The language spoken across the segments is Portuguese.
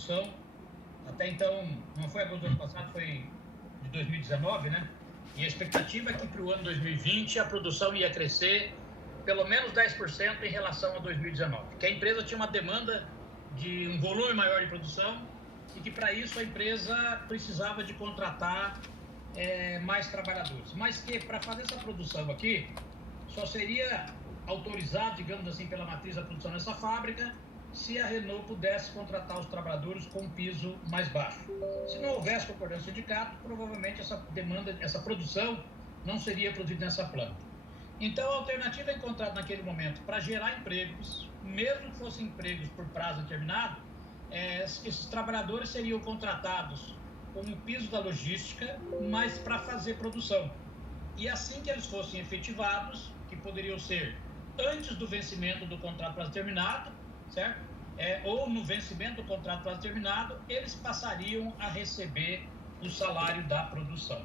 produção, até então, não foi agosto do ano passado, foi de 2019, né? E a expectativa é que para o ano 2020 a produção ia crescer pelo menos 10% em relação a 2019, que a empresa tinha uma demanda de um volume maior de produção e que para isso a empresa precisava de contratar mais trabalhadores. Mas que para fazer essa produção aqui, só seria autorizado, digamos assim, pela matriz da produção nessa fábrica, se a Renault pudesse contratar os trabalhadores com um piso mais baixo. Se não houvesse concordância do sindicato, provavelmente essa demanda, essa produção não seria produzida nessa planta. Então, a alternativa encontrada naquele momento para gerar empregos, mesmo que fossem empregos por prazo determinado, esses trabalhadores seriam contratados com um piso da logística, mas para fazer produção. E assim que eles fossem efetivados, que poderiam ser antes do vencimento do contrato prazo determinado, certo? Ou no vencimento do contrato prazo determinado, eles passariam a receber o salário da produção.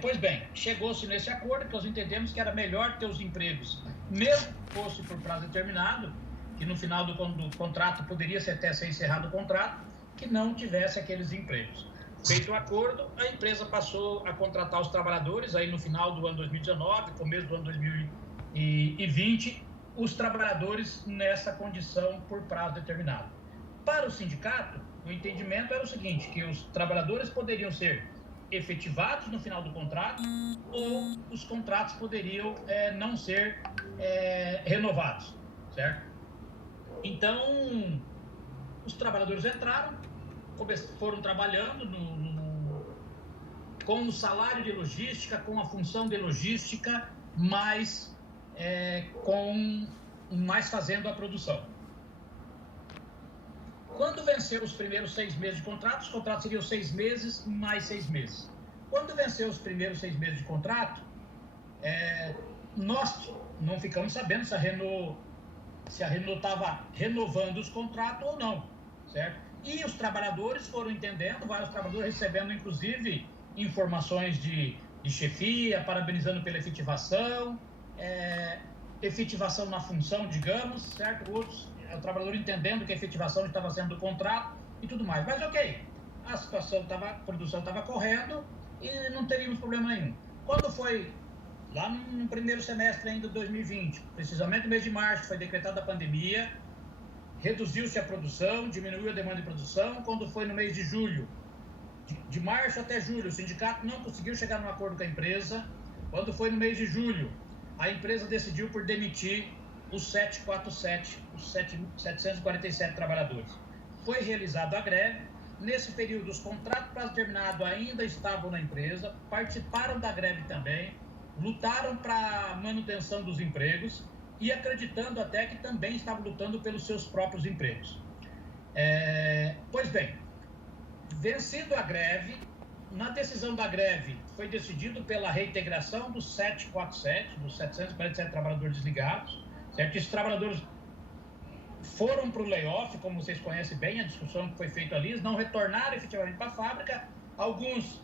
Pois bem, chegou-se nesse acordo que nós entendemos que era melhor ter os empregos, mesmo que fosse por prazo determinado, que no final do contrato poderia até ser encerrado o contrato, que não tivesse aqueles empregos. Feito o acordo, a empresa passou a contratar os trabalhadores, aí no final do ano 2019, começo do ano 2020, os trabalhadores nessa condição por prazo determinado. Para o sindicato, o entendimento era o seguinte, que os trabalhadores poderiam ser efetivados no final do contrato ou os contratos poderiam não ser renovados, certo? Então, os trabalhadores entraram, foram trabalhando com o salário de logística, com a função de logística, mais fazendo a produção. Quando vencer os primeiros 6 meses de contrato, os contratos seriam 6 meses mais 6 meses. Quando vencer os primeiros 6 meses de contrato, nós não ficamos sabendo se a Renault estava renovando os contratos ou não, certo? E os trabalhadores foram entendendo, vários trabalhadores recebendo, inclusive, informações de chefia, parabenizando pela efetivação, efetivação na função, digamos, certo? Outros, o trabalhador entendendo que a efetivação estava sendo do contrato e tudo mais. Mas ok, a produção estava correndo e não teríamos problema nenhum. Quando foi lá no primeiro semestre ainda de 2020, precisamente no mês de março, foi decretada a pandemia, reduziu-se a produção, diminuiu a demanda de produção. Quando foi no mês de julho, de março até julho, o sindicato não conseguiu chegar num acordo com a empresa. Quando foi no mês de julho, a empresa decidiu por demitir os 747, os 747 trabalhadores. Foi realizada a greve. Nesse período, os contratos prazo determinado ainda estavam na empresa, participaram da greve também, lutaram para a manutenção dos empregos e acreditando até que também estavam lutando pelos seus próprios empregos. Pois bem, vencido a greve, na decisão da greve foi decidido pela reintegração dos 747, dos 747 trabalhadores desligados, certo? Esses trabalhadores foram para o layoff, como vocês conhecem bem, a discussão que foi feita ali, eles não retornaram efetivamente para a fábrica, alguns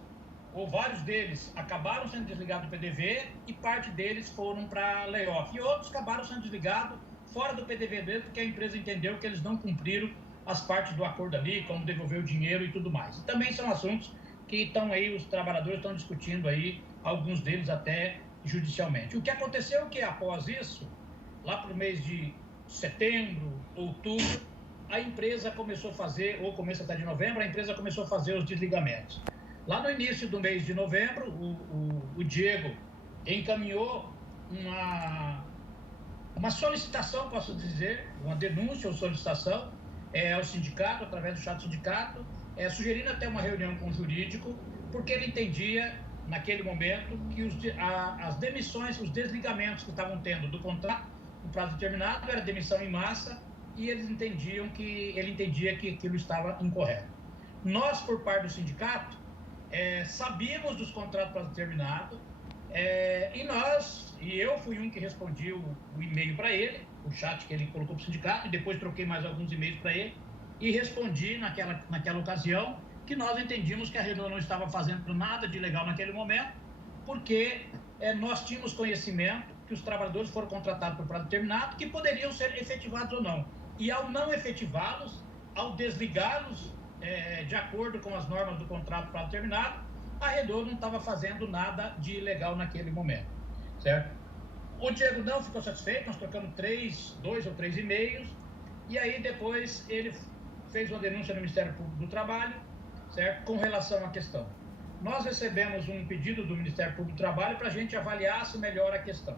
ou vários deles acabaram sendo desligados do PDV e parte deles foram para layoff. E outros acabaram sendo desligados fora do PDV deles, porque a empresa entendeu que eles não cumpriram as partes do acordo ali, como devolver o dinheiro e tudo mais. E também são assuntos que estão aí, os trabalhadores estão discutindo aí, alguns deles até judicialmente. O que aconteceu é que após isso, lá para o mês de setembro, outubro, a empresa começou a fazer, ou começo até de novembro, a empresa começou a fazer os desligamentos. Lá no início do mês de novembro, o Diego encaminhou uma solicitação, posso dizer, uma denúncia ou solicitação ao sindicato, através do chat do sindicato, sugerindo até uma reunião com o jurídico, porque ele entendia, naquele momento, que as demissões, os desligamentos que estavam tendo do contrato, no prazo determinado, era demissão em massa, e ele entendia que aquilo estava incorreto. Nós, por parte do sindicato, sabíamos dos contratos prazo determinado, e eu fui um que respondi o e-mail para ele, o chat que ele colocou para o sindicato, e depois troquei mais alguns e-mails para ele, e respondi naquela ocasião que nós entendíamos que a Renault não estava fazendo nada de legal naquele momento, porque nós tínhamos conhecimento que os trabalhadores foram contratados por prazo determinado, que poderiam ser efetivados ou não. E ao não efetivá-los, ao desligá-los, de acordo com as normas do contrato prazo terminado, a Renault não estava fazendo nada de ilegal naquele momento, certo? O Diego não ficou satisfeito, nós trocamos 2 ou 3 e-mails, e aí depois ele fez uma denúncia no Ministério Público do Trabalho, certo? Com relação à questão. Nós recebemos um pedido do Ministério Público do Trabalho para a gente avaliar se melhora a questão.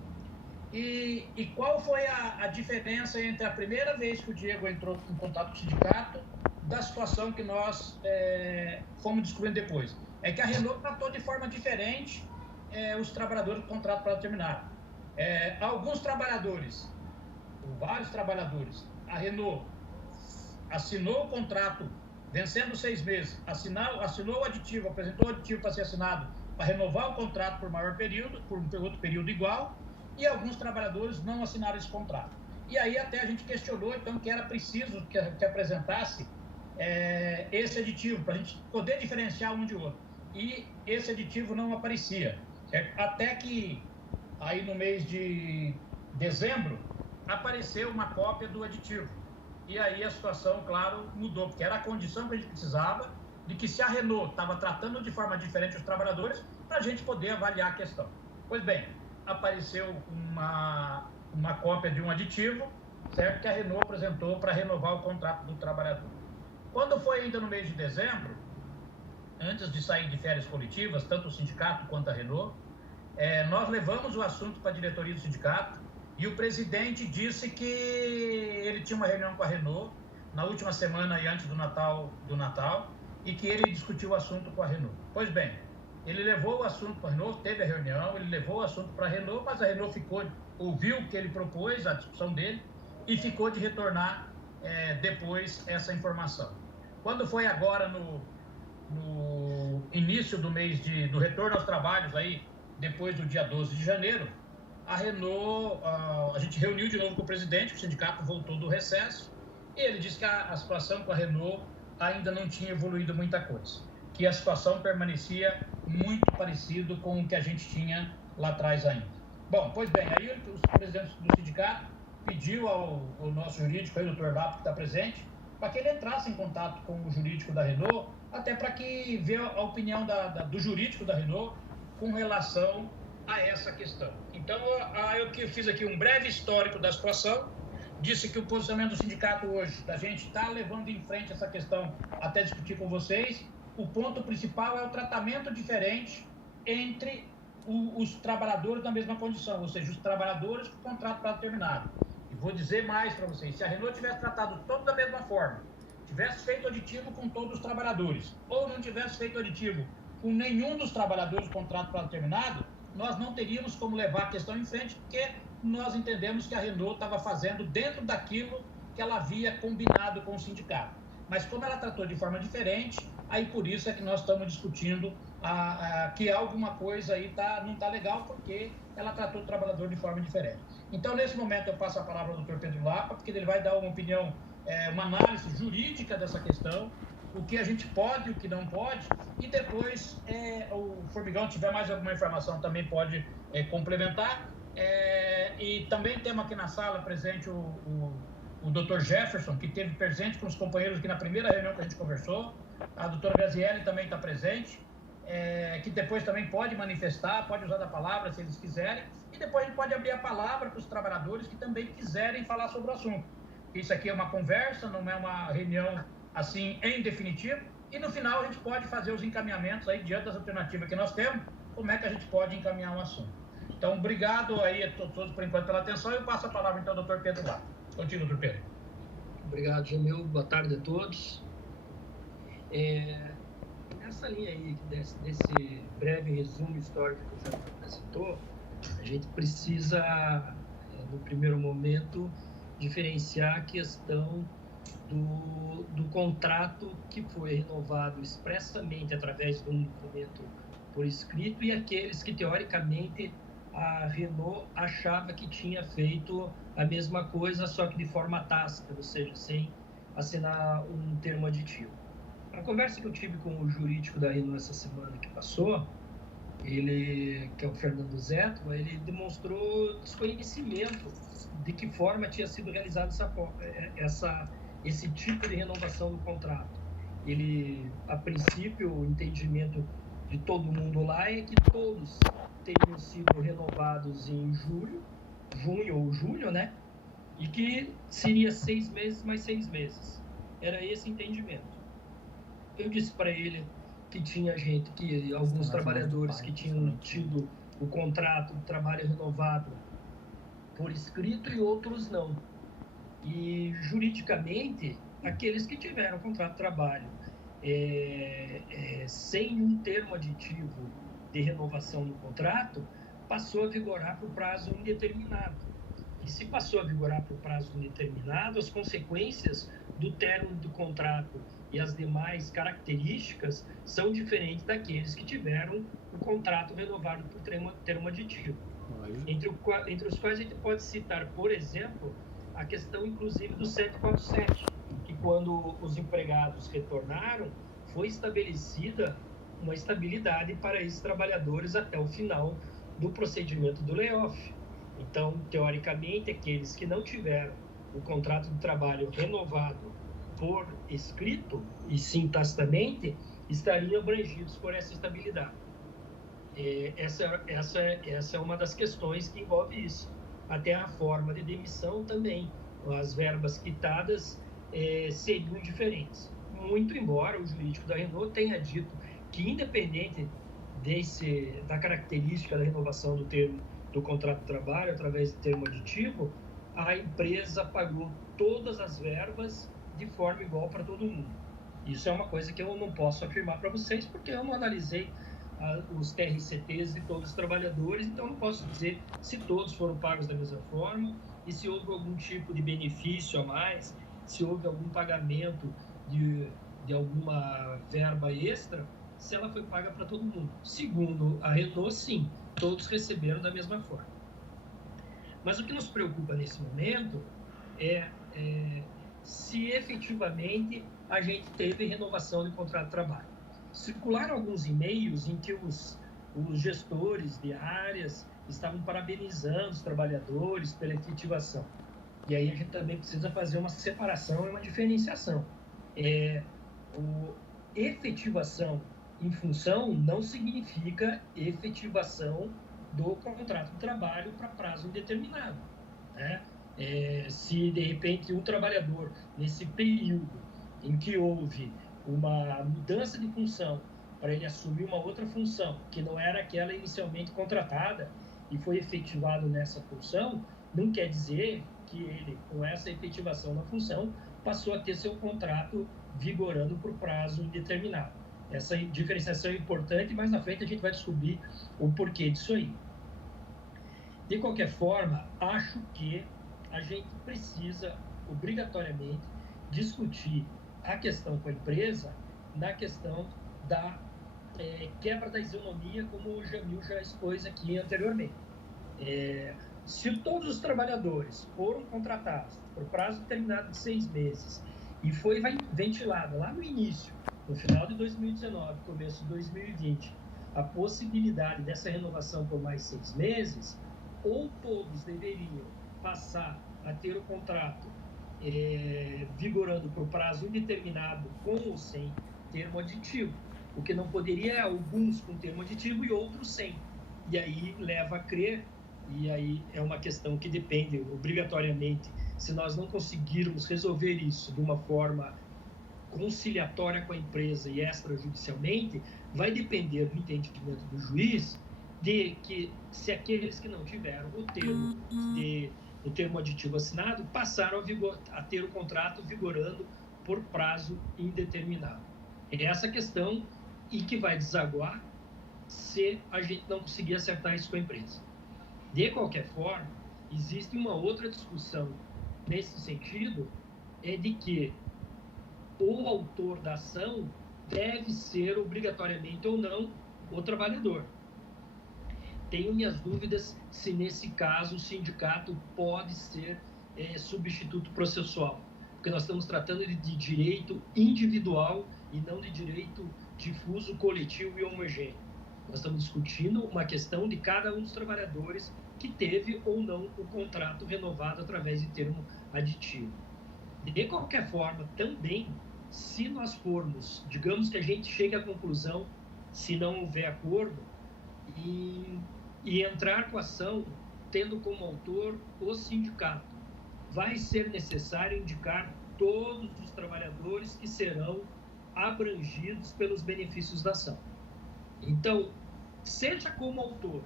E qual foi a diferença entre a primeira vez que o Diego entrou em contato com o sindicato da situação que nós fomos descobrindo depois? É que a Renault tratou de forma diferente os trabalhadores do contrato prazo terminado. Alguns trabalhadores, vários trabalhadores, a Renault assinou o contrato vencendo 6 meses, assinou o aditivo, apresentou o aditivo para ser assinado para renovar o contrato por maior período, por outro período igual, e alguns trabalhadores não assinaram esse contrato. E aí até a gente questionou, então, que era preciso que apresentasse esse aditivo, para a gente poder diferenciar um de outro. E esse aditivo não aparecia, certo? Até que, aí no mês de dezembro, apareceu uma cópia do aditivo. E aí a situação, claro, mudou, porque era a condição que a gente precisava de que se a Renault estava tratando de forma diferente os trabalhadores, para a gente poder avaliar a questão. Pois bem, apareceu uma cópia de um aditivo, certo, que a Renault apresentou para renovar o contrato do trabalhador. Quando foi ainda no mês de dezembro, antes de sair de férias coletivas, tanto o sindicato quanto a Renault, nós levamos o assunto para a diretoria do sindicato e o presidente disse que ele tinha uma reunião com a Renault na última semana e antes do Natal, e que ele discutiu o assunto com a Renault. Pois bem, ele levou o assunto para a Renault, teve a reunião, ele levou o assunto para a Renault, mas a Renault ouviu o que ele propôs, a discussão dele, e ficou de retornar depois essa informação. Quando foi agora no início do mês do retorno aos trabalhos, aí, depois do dia 12 de janeiro, a Renault, a gente reuniu de novo com o presidente, o sindicato voltou do recesso, e ele disse que a situação com a Renault ainda não tinha evoluído muita coisa, que a situação permanecia muito parecido com o que a gente tinha lá atrás ainda. Bom, pois bem, aí o presidente do sindicato pediu ao nosso jurídico, aí, o Dr. Lapo, que está presente, para que ele entrasse em contato com o jurídico da Renault, até para que veja a opinião do jurídico da Renault com relação a essa questão. Então, eu fiz aqui um breve histórico da situação, disse que o posicionamento do sindicato hoje, da gente está levando em frente essa questão até discutir com vocês. O ponto principal é o tratamento diferente entre os trabalhadores na mesma condição, ou seja, os trabalhadores com contrato prazo terminado. E vou dizer mais para vocês, se a Renault tivesse tratado todos da mesma forma, tivesse feito aditivo com todos os trabalhadores, ou não tivesse feito aditivo com nenhum dos trabalhadores com contrato prazo terminado, nós não teríamos como levar a questão em frente, porque nós entendemos que a Renault estava fazendo dentro daquilo que ela havia combinado com o sindicato. Mas como ela tratou de forma diferente, aí por isso é que nós estamos discutindo que alguma coisa aí não está legal, porque ela tratou o trabalhador de forma diferente. Então, nesse momento, eu passo a palavra ao Dr. Pedro Lapa, porque ele vai dar uma opinião, uma análise jurídica dessa questão, o que a gente pode, o que não pode, e depois o Formigão, tiver mais alguma informação, também pode complementar. E também temos aqui na sala presente o Dr. Jefferson, que esteve presente com os companheiros aqui na primeira reunião que a gente conversou. A doutora Graziele também está presente, que depois também pode manifestar, pode usar da palavra se eles quiserem, e depois a gente pode abrir a palavra para os trabalhadores que também quiserem falar sobre o assunto. Isso aqui é uma conversa, não é uma reunião assim em definitivo, e no final a gente pode fazer os encaminhamentos aí diante das alternativas que nós temos, como é que a gente pode encaminhar o assunto. Então, obrigado aí a todos por enquanto pela atenção, e eu passo a palavra então ao Dr. Pedro Lapa. Continua, Dr. Pedro. Obrigado, Jamil. Boa tarde a todos. Nessa linha aí, desse breve resumo histórico que o Jamil apresentou, a gente precisa, no primeiro momento, diferenciar a questão do contrato que foi renovado expressamente através de um documento por escrito e aqueles que, teoricamente, a Renault achava que tinha feito a mesma coisa, só que de forma tácita, ou seja, sem assinar um termo aditivo. A conversa que eu tive com o jurídico da Renault essa semana que passou, ele, que é o Fernando Zeto, ele demonstrou desconhecimento de que forma tinha sido realizada esse tipo de renovação do contrato. Ele, a princípio, o entendimento de todo mundo lá é que todos teriam sido renovados em junho ou julho, né? E que seria 6 meses mais 6 meses. Era esse entendimento. Eu disse para ele que tinha gente, que alguns trabalhadores que tinham tido o contrato de trabalho renovado por escrito e outros não. E juridicamente, aqueles que tiveram contrato de trabalho sem um termo aditivo de renovação no contrato, passou a vigorar por prazo indeterminado. E se passou a vigorar por prazo indeterminado, as consequências do término do contrato e as demais características são diferentes daqueles que tiveram o contrato renovado por termo aditivo. Entre os quais a gente pode citar, por exemplo, a questão, inclusive, do 747, que quando os empregados retornaram, foi estabelecida uma estabilidade para esses trabalhadores até o final do procedimento do layoff. Então, teoricamente, aqueles que não tiveram o contrato de trabalho renovado por escrito, e sim tacitamente, estariam abrangidos por essa estabilidade. Essa é uma das questões que envolve isso. Até a forma de demissão também. As verbas quitadas seriam diferentes. Muito embora o jurídico da Renault tenha dito que, independente da característica da renovação do contrato de trabalho através de termo aditivo, a empresa pagou todas as verbas de forma igual para todo mundo. Isso é uma coisa que eu não posso afirmar para vocês, porque eu não analisei os TRCTs de todos os trabalhadores, então não posso dizer se todos foram pagos da mesma forma e se houve algum tipo de benefício a mais, se houve algum pagamento de alguma verba extra, se ela foi paga para todo mundo. Segundo a Renault, sim, todos receberam da mesma forma. Mas o que nos preocupa nesse momento é se efetivamente a gente teve renovação de contrato de trabalho. Circularam alguns e-mails em que os gestores de áreas estavam parabenizando os trabalhadores pela efetivação. E aí a gente também precisa fazer uma separação e uma diferenciação. Efetivação em função não significa efetivação do contrato de trabalho para prazo indeterminado, né? Se de repente um trabalhador, nesse período em que houve uma mudança de função para ele assumir uma outra função, que não era aquela inicialmente contratada, e foi efetivado nessa função, não quer dizer que ele, com essa efetivação na função, passou a ter seu contrato vigorando por prazo indeterminado. Essa diferenciação é importante, mas na frente a gente vai descobrir o porquê disso aí. De qualquer forma, acho que a gente precisa, obrigatoriamente, discutir a questão com a empresa na questão da quebra da isonomia, como o Jamil já expôs aqui anteriormente. Se todos os trabalhadores foram contratados por prazo determinado de 6 meses e foi ventilado lá no início, no final de 2019, começo de 2020, a possibilidade dessa renovação por mais 6 meses, ou todos deveriam passar a ter o contrato vigorando por prazo indeterminado, com ou sem termo aditivo. O que não poderia é alguns com termo aditivo e outros sem. E aí leva a crer, e aí é uma questão que depende obrigatoriamente, se nós não conseguirmos resolver isso de uma forma conciliatória com a empresa e extrajudicialmente, vai depender do entendimento do juiz de que, se aqueles que não tiveram o termo aditivo assinado passaram a ter o contrato vigorando por prazo indeterminado. É essa questão e que vai desaguar se a gente não conseguir acertar isso com a empresa. De qualquer forma, existe uma outra discussão nesse sentido, de que o autor da ação deve ser obrigatoriamente ou não o trabalhador. Tenho minhas dúvidas se nesse caso o sindicato pode ser substituto processual, porque nós estamos tratando de direito individual e não de direito difuso, coletivo e homogêneo. Nós estamos discutindo uma questão de cada um dos trabalhadores que teve ou não o contrato renovado através de termo aditivo. De qualquer forma, também, se nós formos, digamos que a gente chegue à conclusão, se não houver acordo, e entrar com a ação, tendo como autor o sindicato, vai ser necessário indicar todos os trabalhadores que serão abrangidos pelos benefícios da ação. Então, seja como autor,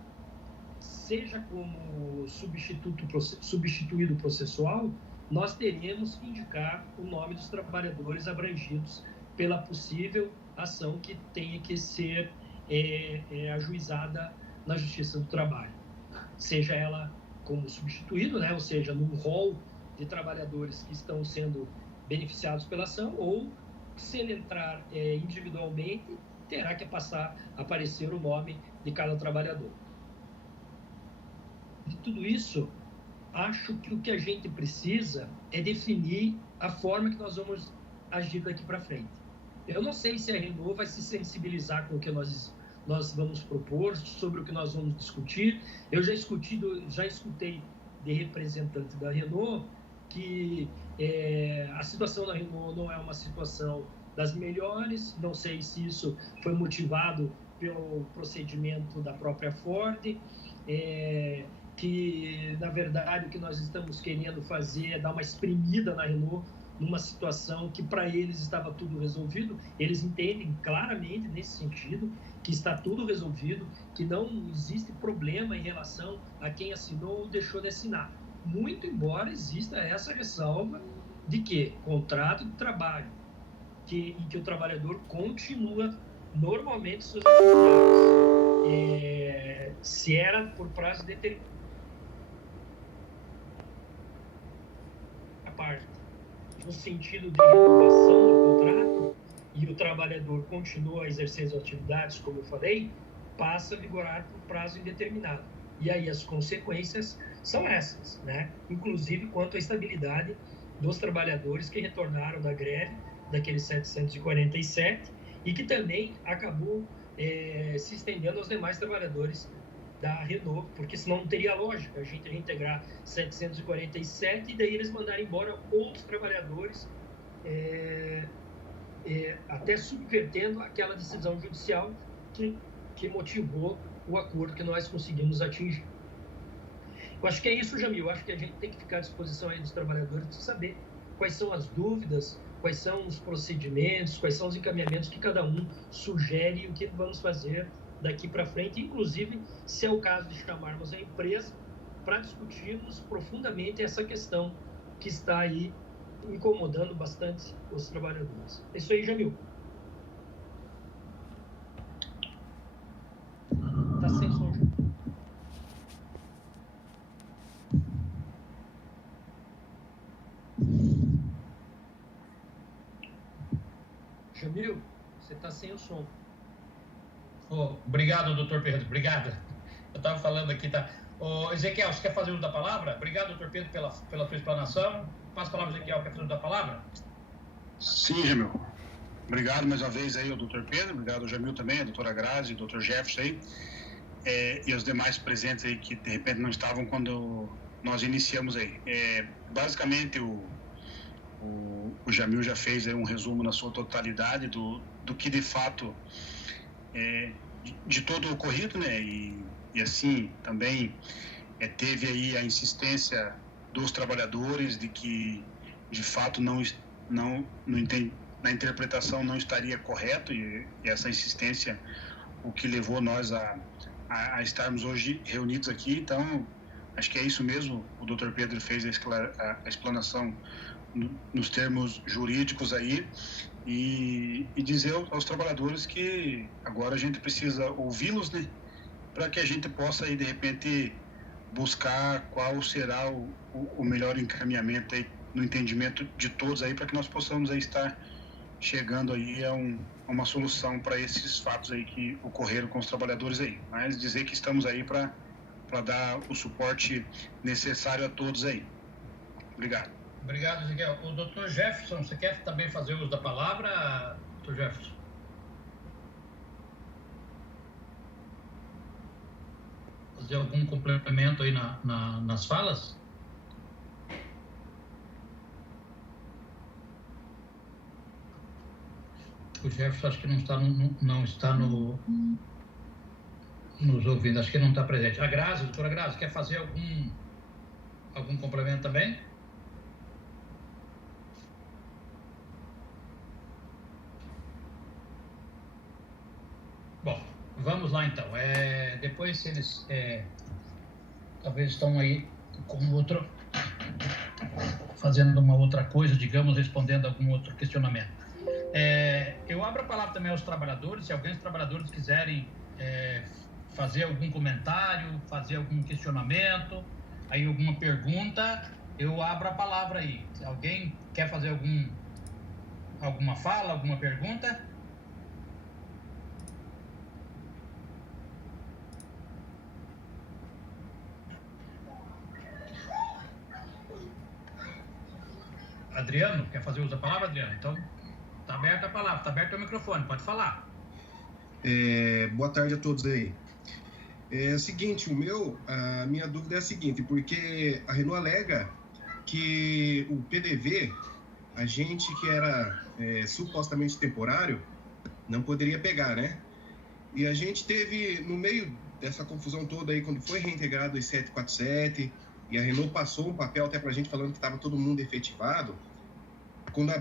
seja como substituído processual, nós teremos que indicar o nome dos trabalhadores abrangidos pela possível ação que tenha que ser ajuizada na Justiça do Trabalho. Seja ela como substituído, né? Ou seja, num rol de trabalhadores que estão sendo beneficiados pela ação, ou se ele entrar individualmente, terá que aparecer o nome de cada trabalhador. De tudo isso, acho que o que a gente precisa é definir a forma que nós vamos agir daqui para frente. Eu não sei se a Renault vai se sensibilizar com o que nós vamos propor, sobre o que nós vamos discutir. Eu já escutei de representante da Renault que a situação da Renault não é uma situação das melhores. Não sei se isso foi motivado pelo procedimento da própria Ford, que, na verdade, o que nós estamos querendo fazer é dar uma espremida na Renault numa situação que, para eles, estava tudo resolvido. Eles entendem claramente, nesse sentido, que está tudo resolvido, que não existe problema em relação a quem assinou ou deixou de assinar. Muito embora exista essa ressalva de que contrato de trabalho em que o trabalhador continua normalmente suas atividades, se era por prazo determinado, a parte no sentido de renovação do contrato, e o trabalhador continua a exercer as atividades, como eu falei, passa a vigorar por prazo indeterminado. E aí as consequências são essas, né? Inclusive quanto à estabilidade dos trabalhadores que retornaram da greve daqueles 747 e que também acabou se estendendo aos demais trabalhadores da Renault, porque senão não teria lógica a gente reintegrar 747 e daí eles mandarem embora outros trabalhadores, até subvertendo aquela decisão judicial que motivou o acordo que nós conseguimos atingir. Eu acho que é isso, Jamil. Eu acho que a gente tem que ficar à disposição aí dos trabalhadores de saber quais são as dúvidas, quais são os procedimentos, quais são os encaminhamentos que cada um sugere e o que vamos fazer daqui para frente, inclusive, se é o caso de chamarmos a empresa para discutirmos profundamente essa questão que está aí incomodando bastante os trabalhadores. É isso aí, Jamil. Está sem som, Jamil. Jamil, você está sem o som. Obrigado, doutor Pedro, obrigado. Eu estava falando aqui, tá? Ezequiel, você quer fazer uso da palavra? Obrigado, doutor Pedro, pela sua explanação. Passa a palavra, Ezequiel, quer fazer uso da palavra? Sim, Jamil. Obrigado mais uma vez aí ao doutor Pedro, obrigado ao Jamil também, a doutora Grazi, ao doutor Jefferson aí, e aos demais presentes aí que de repente não estavam quando nós iniciamos aí. Basicamente, o Jamil já fez aí um resumo na sua totalidade do que de fato de todo o ocorrido, né? E assim também teve aí a insistência dos trabalhadores de que de fato na interpretação não estaria correto, e essa insistência o que levou nós a estarmos hoje reunidos aqui. Então acho que é isso mesmo, o doutor Pedro fez a explanação nos termos jurídicos aí, e dizer aos trabalhadores que agora a gente precisa ouvi-los, né, para que a gente possa aí de repente buscar qual será o melhor encaminhamento aí no entendimento de todos aí, para que nós possamos aí estar chegando aí a uma solução para esses fatos aí que ocorreram com os trabalhadores aí. Mas dizer que estamos aí para dar o suporte necessário a todos aí. Obrigado. Obrigado, Ezequiel. O doutor Jefferson, você quer também fazer uso da palavra, doutor Jefferson? Fazer algum complemento aí nas falas? O Jefferson acho que não está nos ouvindo, acho que não está presente. A Grazi, doutora Grazi, quer fazer algum complemento também? Bom, vamos lá então. Depois, se eles talvez estão aí fazendo uma outra coisa, digamos, respondendo a algum outro questionamento. Eu abro a palavra também aos trabalhadores, se alguém dos trabalhadores quiserem fazer algum comentário, fazer algum questionamento, aí alguma pergunta, eu abro a palavra aí. Se alguém quer fazer alguma fala, alguma pergunta? Adriano, quer fazer uso da palavra, Adriano? Então, está aberta a palavra, está aberto o microfone, pode falar. Boa tarde a todos aí. É o seguinte, a minha dúvida é a seguinte, porque a Renault alega que o PDV, a gente que era supostamente temporário, não poderia pegar, né? E a gente teve, no meio dessa confusão toda aí, quando foi reintegrado os 747, e a Renault passou um papel até pra gente falando que estava todo mundo efetivado, quando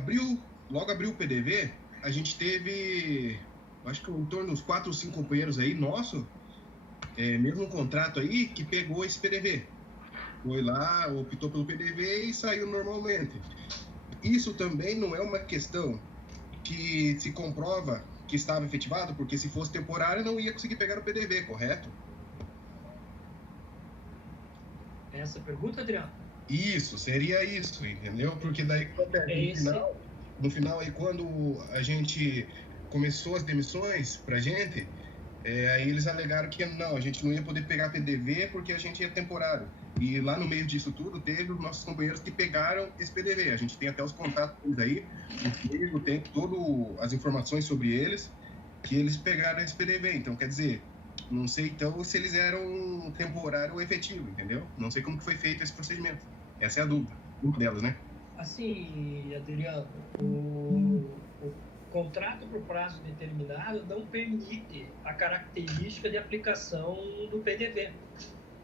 logo abriu o PDV, a gente teve, acho que em torno dos 4 ou 5 companheiros aí, mesmo um contrato aí, que pegou esse PDV. Foi lá, optou pelo PDV e saiu normalmente. Isso também não é uma questão que se comprova que estava efetivado, porque se fosse temporário não ia conseguir pegar o PDV, correto? Essa pergunta, Adriano? Isso, seria isso, entendeu? Porque daí no final aí, quando a gente começou as demissões pra gente, aí eles alegaram que não, a gente não ia poder pegar PDV porque a gente é temporário. E lá no meio disso tudo, teve os nossos companheiros que pegaram esse PDV. A gente tem até os contatos deles aí, tem todas as informações sobre eles, que eles pegaram esse PDV. Então, quer dizer, não sei então se eles eram temporário ou efetivo, entendeu? Não sei como que foi feito esse procedimento. Essa é a dúvida, uma delas, né? Assim, Adriano, o contrato por prazo determinado não permite a característica de aplicação do PDV.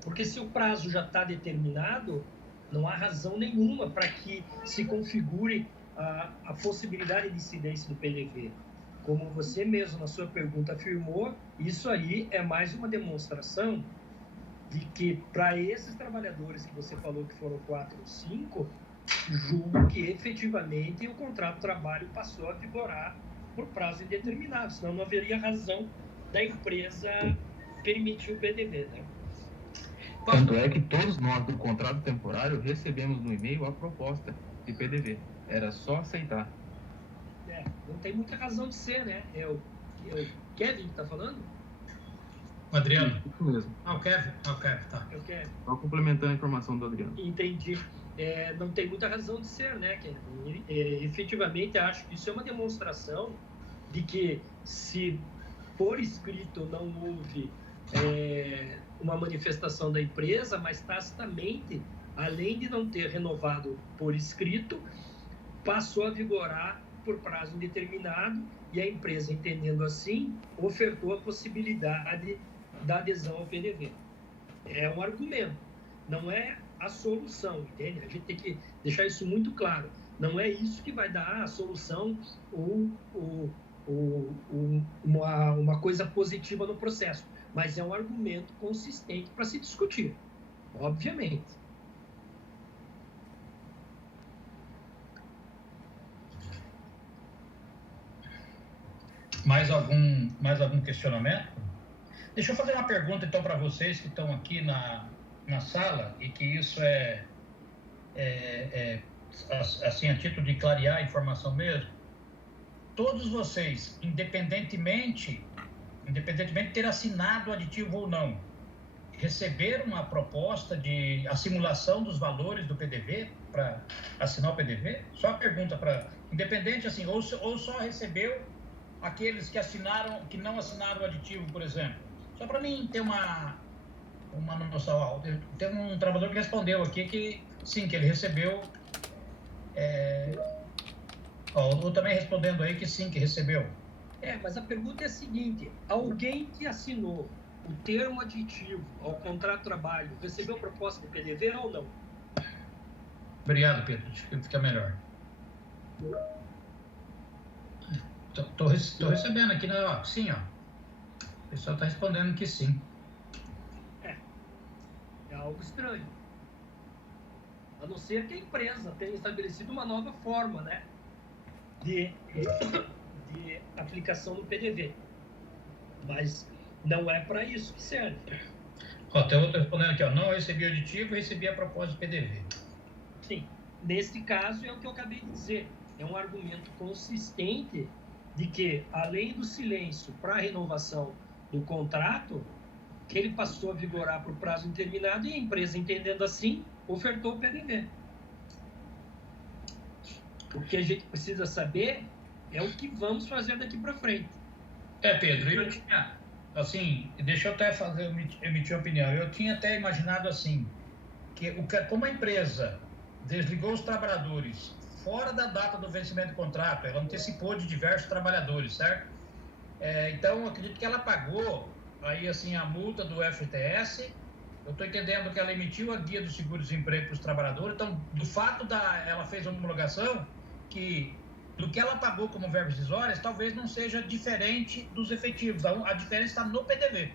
Porque se o prazo já está determinado, não há razão nenhuma para que se configure a possibilidade de incidência do PDV. Como você mesmo na sua pergunta afirmou, isso aí é mais uma demonstração de que para esses trabalhadores que você falou que foram 4 ou 5, julgo que efetivamente o contrato de trabalho passou a vigorar por prazo indeterminado, senão não haveria razão da empresa permitir o PDV, né? Tanto é que todos nós do contrato temporário recebemos no e-mail a proposta de PDV. Era só aceitar. Não tem muita razão de ser, né? É o Kevin que está falando? O Adriano? Isso mesmo. O Kevin, tá. É o Kevin. Só complementando a informação do Adriano. Entendi. Não tem muita razão de ser, né, Kevin? Efetivamente, acho que isso é uma demonstração de que se por escrito não houve uma manifestação da empresa, mas tacitamente, além de não ter renovado por escrito, passou a vigorar por prazo indeterminado e a empresa, entendendo assim, ofertou a possibilidade da adesão ao PDV. É um argumento, não é a solução, entende? A gente tem que deixar isso muito claro. Não é isso que vai dar a solução ou uma coisa positiva no processo, mas é um argumento consistente para se discutir, obviamente. Mais algum questionamento? Deixa eu fazer uma pergunta, então, para vocês que estão aqui na sala, e que isso assim, a título de clarear a informação mesmo. Todos vocês, independentemente de ter assinado o aditivo ou não, receberam a proposta de a simulação dos valores do PDV para assinar o PDV? Só a pergunta para... Independente, assim, ou só recebeu aqueles que não assinaram o aditivo, por exemplo. Só para mim ter uma noção. Tem um trabalhador que respondeu aqui que sim, que ele recebeu. Ou também respondendo aí que sim, que recebeu. Mas a pergunta é a seguinte: alguém que assinou o termo aditivo ao contrato de trabalho recebeu proposta de PDV ou não? Obrigado, Pedro. Fica melhor. Tô recebendo aqui, né? Ó, sim, ó. O pessoal está respondendo que sim. É algo estranho. A não ser que a empresa tenha estabelecido uma nova forma, né, de aplicação do PDV. Mas não é para isso que serve. Ó, tem outro respondendo aqui, ó. Não recebi o aditivo, recebi a proposta de PDV. Sim. Nesse caso, é o que eu acabei de dizer. É um argumento consistente de que, além do silêncio para a renovação do contrato, que ele passou a vigorar por prazo indeterminado e a empresa, entendendo assim, ofertou o PDV. O que a gente precisa saber é o que vamos fazer daqui para frente. Pedro, eu tinha, assim, deixa eu até emitir opinião, eu tinha até imaginado assim, que como a empresa desligou os trabalhadores fora da data do vencimento do contrato, ela antecipou de diversos trabalhadores, certo? Então, eu acredito que ela pagou aí, assim, a multa do FGTS. Eu estou entendendo que ela emitiu a guia do seguro-desemprego para os trabalhadores. Então, do fato ela fez uma homologação que do que ela pagou como verbas decisórias, talvez não seja diferente dos efetivos. A diferença está no PDV.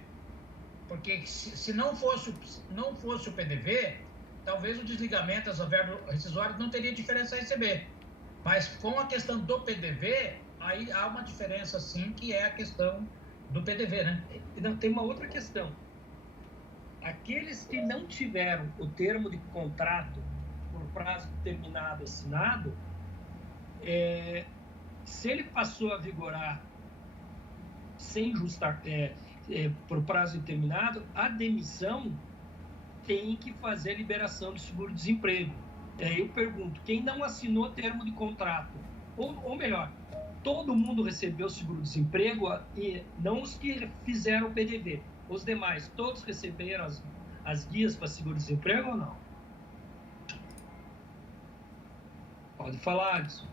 Porque se não fosse o PDV, talvez o desligamento das verbas rescisórias não teria diferença a receber. Mas com a questão do PDV, aí há uma diferença sim, que é a questão do PDV, né? Não, tem uma outra questão. Aqueles que não tiveram o termo de contrato por prazo determinado assinado, se ele passou a vigorar sem por prazo determinado, a demissão tem que fazer a liberação do seguro-desemprego. Eu pergunto, quem não assinou termo de contrato, ou melhor, todo mundo recebeu seguro-desemprego, e não os que fizeram o PDV, os demais, todos receberam as guias para seguro-desemprego ou não? Pode falar, Alisson.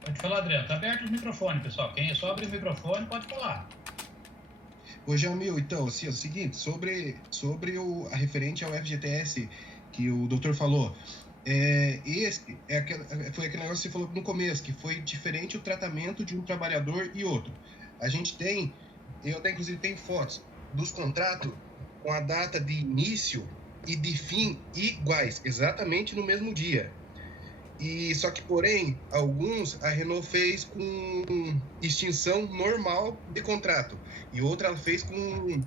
Pode falar, Adriano. Está aberto o microfone, pessoal. Quem só abre o microfone pode falar. Ô, Jamil, então, assim, é o seguinte, sobre a referente ao FGTS que o doutor falou, foi aquele negócio que você falou no começo, que foi diferente o tratamento de um trabalhador e outro. A gente eu até inclusive tenho fotos dos contratos com a data de início e de fim iguais, exatamente no mesmo dia. E só que, porém, alguns a Renault fez com extinção normal de contrato e outra ela fez com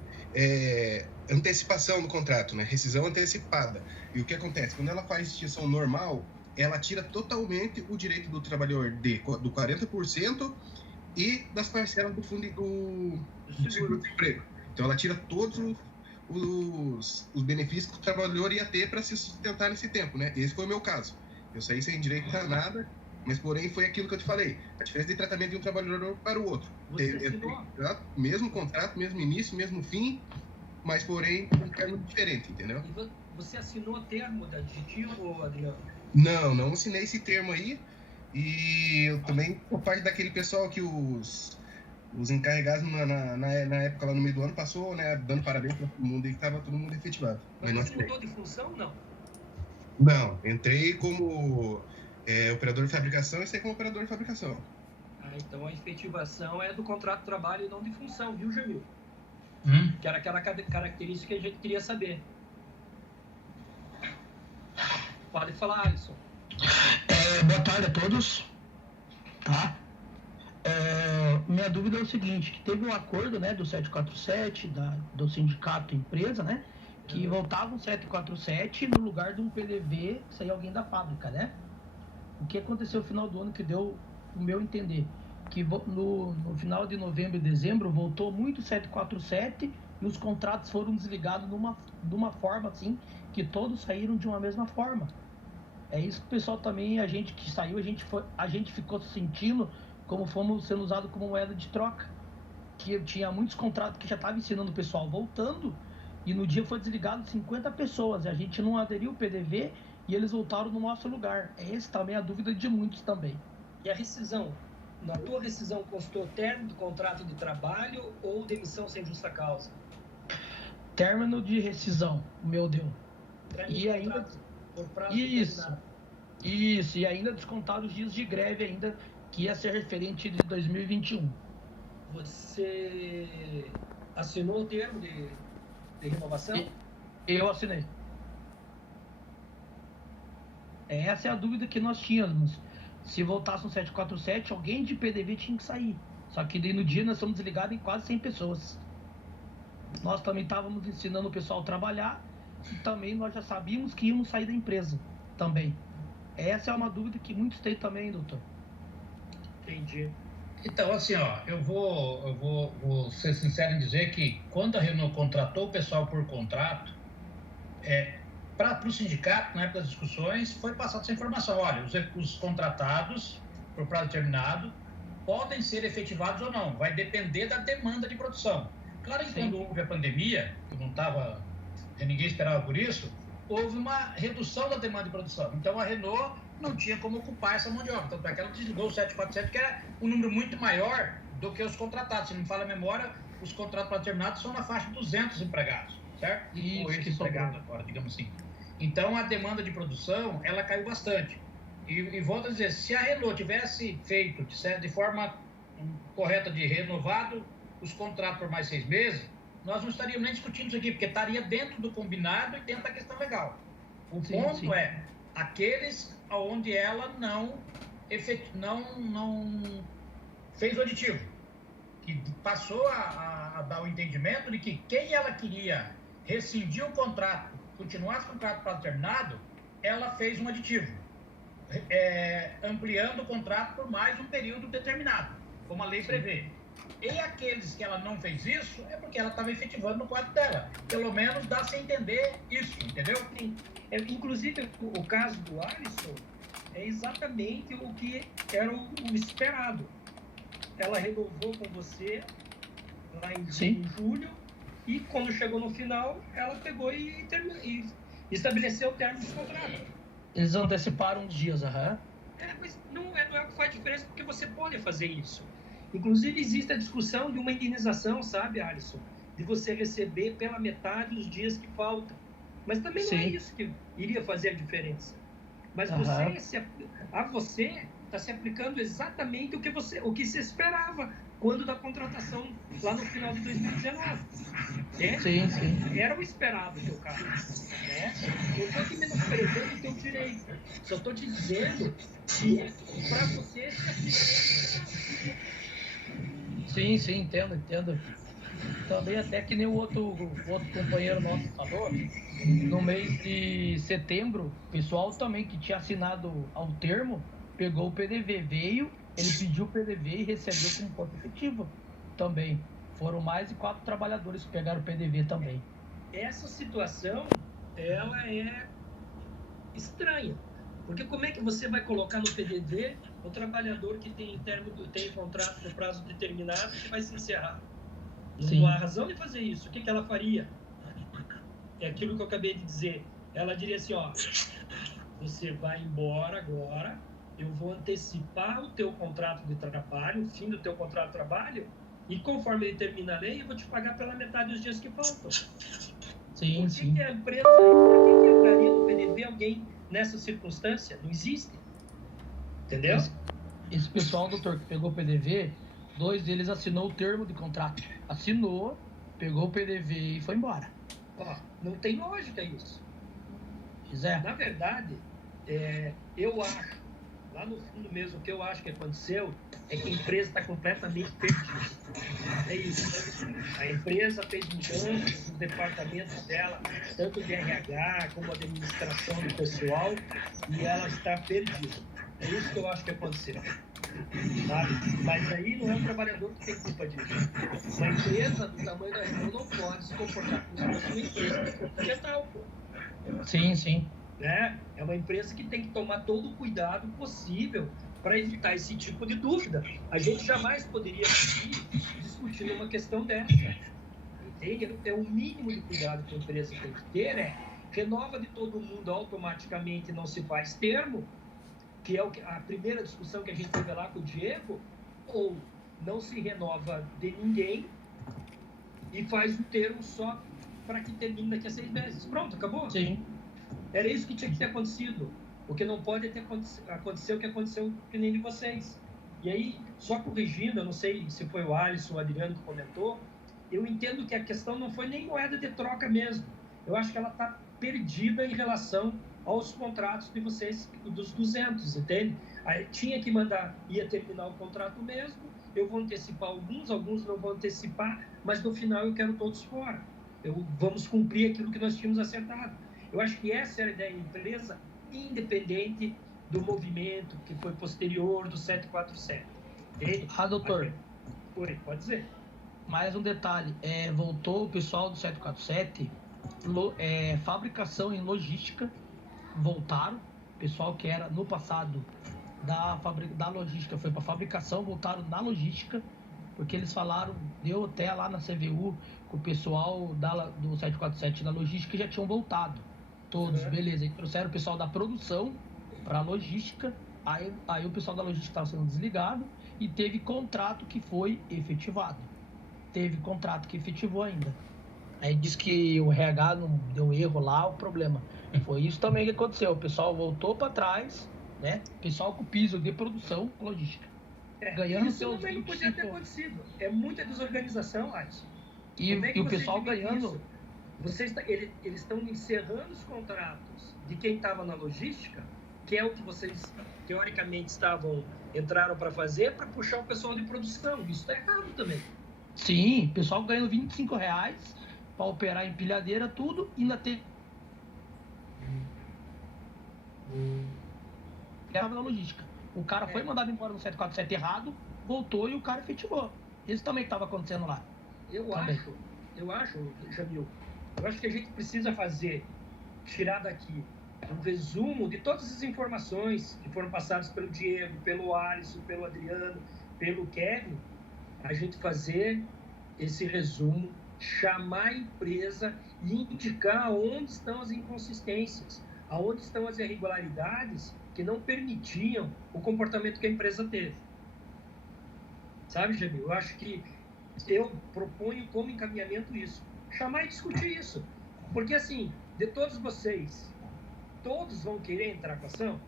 antecipação do contrato, né? Rescisão antecipada. E o que acontece? Quando ela faz extinção normal, ela tira totalmente o direito do trabalhador do 40% e das parcelas do fundo do seguro-desemprego. Então, ela tira todos os benefícios que o trabalhador ia ter para se sustentar nesse tempo, né? Esse foi o meu caso. Eu saí sem direito a nada, mas porém foi aquilo que eu te falei. A diferença de tratamento de um trabalhador para o outro. Mesmo contrato, mesmo início, mesmo fim, mas porém um termo diferente, entendeu? E você assinou o termo de aditivo, Adriano? Não assinei esse termo aí. E eu também sou parte daquele pessoal que os encarregados na época, lá no meio do ano, passou, né, dando parabéns para todo mundo e estava todo mundo efetivado. Mas você mudou de função ou não? Não, entrei como operador de fabricação e saí como operador de fabricação. Então a efetivação é do contrato de trabalho e não de função, viu, Jamil? Que era aquela característica que a gente queria saber. Pode falar, Alisson. Boa tarde a todos. Tá? Minha dúvida é o seguinte, que teve um acordo, né, do 747, do sindicato empresa, né, que voltava um 747 no lugar de um PDV que saía alguém da fábrica, né? O que aconteceu no final do ano que deu, o meu entender, que no final de novembro e dezembro voltou muito 747 e os contratos foram desligados de uma forma assim, que todos saíram de uma mesma forma. É isso que o pessoal também, a gente que saiu, a gente ficou sentindo como fomos sendo usados como moeda de troca. Que tinha muitos contratos que já estavam ensinando o pessoal voltando, e no dia foi desligado 50 pessoas, e a gente não aderiu ao PDV, e eles voltaram no nosso lugar. Essa também é a dúvida de muitos também. E a rescisão? Na tua rescisão constou término do contrato de trabalho ou demissão sem justa causa? Término de rescisão, o meu deu. Término E de ainda... contrato por prazo Isso, determinado. isso, e ainda descontar os dias de greve ainda, que ia ser referente de 2021. Você assinou o termo de renovação? Eu assinei. Essa é a dúvida que nós tínhamos. Se voltasse no 747, alguém de PDV tinha que sair. Só que daí no dia nós estamos desligados em quase 100 pessoas. Nós também estávamos ensinando o pessoal a trabalhar e também nós já sabíamos que íamos sair da empresa também. Essa é uma dúvida que muitos têm também, doutor. Entendi. Então, assim, ó, eu vou ser sincero em dizer que quando a Renault contratou o pessoal por contrato, para o sindicato, na época das discussões, foi passada essa informação. Olha, os contratados por prazo determinado podem ser efetivados ou não, vai depender da demanda de produção. Claro que quando houve a pandemia, que ninguém esperava por isso, houve uma redução da demanda de produção. Então a Renault não tinha como ocupar essa mão de obra. Tanto é que ela desligou o 747, que era um número muito maior do que os contratados. Se não me falha a memória, os contratos determinados são na faixa de 200 empregados, certo? Isso, ou ex-empregados agora, digamos assim. Então a demanda de produção, ela caiu bastante. E volto a dizer, se a Renault tivesse feito de forma correta de renovado os contratos por mais 6 meses, nós não estaríamos nem discutindo isso aqui, porque estaria dentro do combinado e dentro da questão legal. O ponto é aqueles onde ela não fez o aditivo, que passou a dar o entendimento de que quem ela queria rescindir o contrato, continuasse com o contrato para terminado, ela fez um aditivo, ampliando o contrato por mais um período determinado, como a lei prevê. E aqueles que ela não fez isso, é porque ela estava efetivando no quadro dela. Pelo menos dá-se a entender isso, entendeu? Sim. Inclusive, o caso do Alisson é exatamente o que era o esperado. Ela renovou com você lá em julho e quando chegou no final, ela pegou e estabeleceu o término do contrato. Eles anteciparam uns dias, Mas não é o que faz diferença, porque você pode fazer isso. Inclusive, existe a discussão de uma indenização, sabe, Alisson? De você receber pela metade os dias que faltam. Mas também não é isso que iria fazer a diferença. Mas você está se aplicando exatamente o que se esperava quando da contratação lá no final de 2019. Era o esperado, teu caso. Eu estou te menosprezando o teu direito. Só estou te dizendo que para você se aplica. Sim, entendo. Também até que nem o outro companheiro nosso falou, no mês de setembro, o pessoal também que tinha assinado ao termo, pegou o PDV, veio, ele pediu o PDV e recebeu como ponto efetivo também. Foram mais de 4 trabalhadores que pegaram o PDV também. Essa situação, ela é estranha. Porque como é que você vai colocar no PDV o trabalhador que tem contrato no prazo determinado que vai se encerrar? Não há razão de fazer isso. O que ela faria? É aquilo que eu acabei de dizer. Ela diria assim, você vai embora agora, eu vou antecipar o teu contrato de trabalho, o fim do teu contrato de trabalho, e conforme ele termina a lei, eu vou te pagar pela metade dos dias que faltam. Por que a empresa, por que entraria no PDV alguém nessa circunstância? Não existe. Entendeu? Esse pessoal, doutor, que pegou o PDV, 2 deles assinou o termo de contrato. Assinou, pegou o PDV e foi embora. Não tem lógica isso. Zé. Na verdade, eu acho, lá no fundo mesmo, o que eu acho que aconteceu é que a empresa está completamente perdida. É isso. A empresa fez mudanças nos departamentos dela, tanto de RH como de administração do pessoal, e ela está perdida. É isso que eu acho que aconteceu. Sabe? Mas aí não é o trabalhador que tem culpa disso. Uma empresa do tamanho da Renault não pode se comportar como se fosse uma empresa continental, pô. Sim. É uma empresa que tem que tomar todo o cuidado possível para evitar esse tipo de dúvida. A gente jamais poderia discutir uma questão dessa. Entende? É o mínimo de cuidado que a empresa tem que ter, renova de todo mundo automaticamente, não se faz termo, que é a primeira discussão que a gente teve lá com o Diego, ou não se renova de ninguém e faz um termo só para que termine daqui a 6 meses. Pronto, acabou. Sim. Era isso que tinha que ter acontecido. O que não pode ter acontecido o que aconteceu que nem de vocês. E aí, só corrigindo, eu não sei se foi o Alisson ou o Adriano que comentou, eu entendo que a questão não foi nem moeda de troca mesmo. Eu acho que ela está perdida em relação aos contratos de vocês, dos 200, entende? Aí, tinha que mandar, ia terminar o contrato mesmo, eu vou antecipar alguns não vão antecipar, mas no final eu quero todos fora. Vamos cumprir aquilo que nós tínhamos acertado. Eu acho que essa era a ideia da empresa, independente do movimento que foi posterior do 747. Entende? Doutor. Oi, pode dizer. Mais um detalhe, voltou o pessoal do 747, fabricação e logística, voltaram, pessoal que era no passado da logística foi para fabricação, voltaram na logística, porque eles falaram, deu até lá na CVU, que o pessoal do 747 da logística já tinham voltado, todos, beleza, e trouxeram o pessoal da produção para a logística, aí o pessoal da logística estava sendo desligado e teve contrato que foi efetivado. Teve contrato que efetivou ainda. Aí diz que o RH não deu erro lá, o problema. Foi isso também que aconteceu. O pessoal voltou para trás, né? O pessoal com piso de produção logística. Ganhando isso seus também não podia ter acontecido. É muita desorganização, Alisson. E o pessoal ganhando. Eles estão encerrando os contratos de quem estava na logística, que é o que vocês teoricamente entraram para fazer, para puxar o pessoal de produção. Isso está errado também. Sim, o pessoal ganhando R$25 para operar empilhadeira, tudo, e ainda tem. Estava na logística. O cara foi mandado embora no 747 errado, voltou e o cara efetivou. Isso também estava acontecendo lá. Eu acho, Jamil, eu acho que a gente precisa tirar daqui um resumo de todas as informações que foram passadas pelo Diego, pelo Alisson, pelo Adriano, pelo Kevin, a gente fazer esse resumo, chamar a empresa e indicar onde estão as inconsistências, aonde estão as irregularidades que não permitiam o comportamento que a empresa teve. Sabe, Jamil? Eu acho que eu proponho como encaminhamento isso. Chamar e discutir isso. Porque, assim, de todos vocês, todos vão querer entrar com a ação?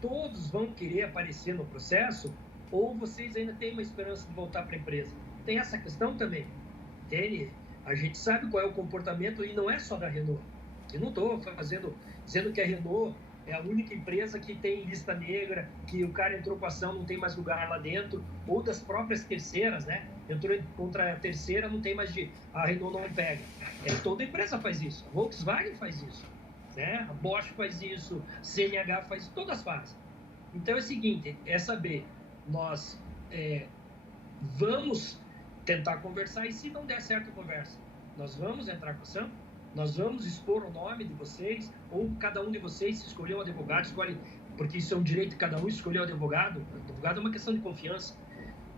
Todos vão querer aparecer no processo? Ou vocês ainda têm uma esperança de voltar para a empresa? Tem essa questão também. Entende? A gente sabe qual é o comportamento, e não é só da Renault. Eu não estou dizendo que a Renault é a única empresa que tem lista negra, que o cara entrou com a ação, não tem mais lugar lá dentro, ou das próprias terceiras, né? Entrou contra a terceira, não tem mais a Renault não pega. Toda empresa faz isso. A Volkswagen faz isso, né? A Bosch faz isso, CNH faz isso, todas fazem. Então é o seguinte, é saber, nós vamos tentar conversar, e se não der certo a conversa, nós vamos entrar com ação, nós vamos expor o nome de vocês, ou cada um de vocês, se escolher um advogado, porque isso é um direito de cada um, escolher o advogado. O advogado é uma questão de confiança.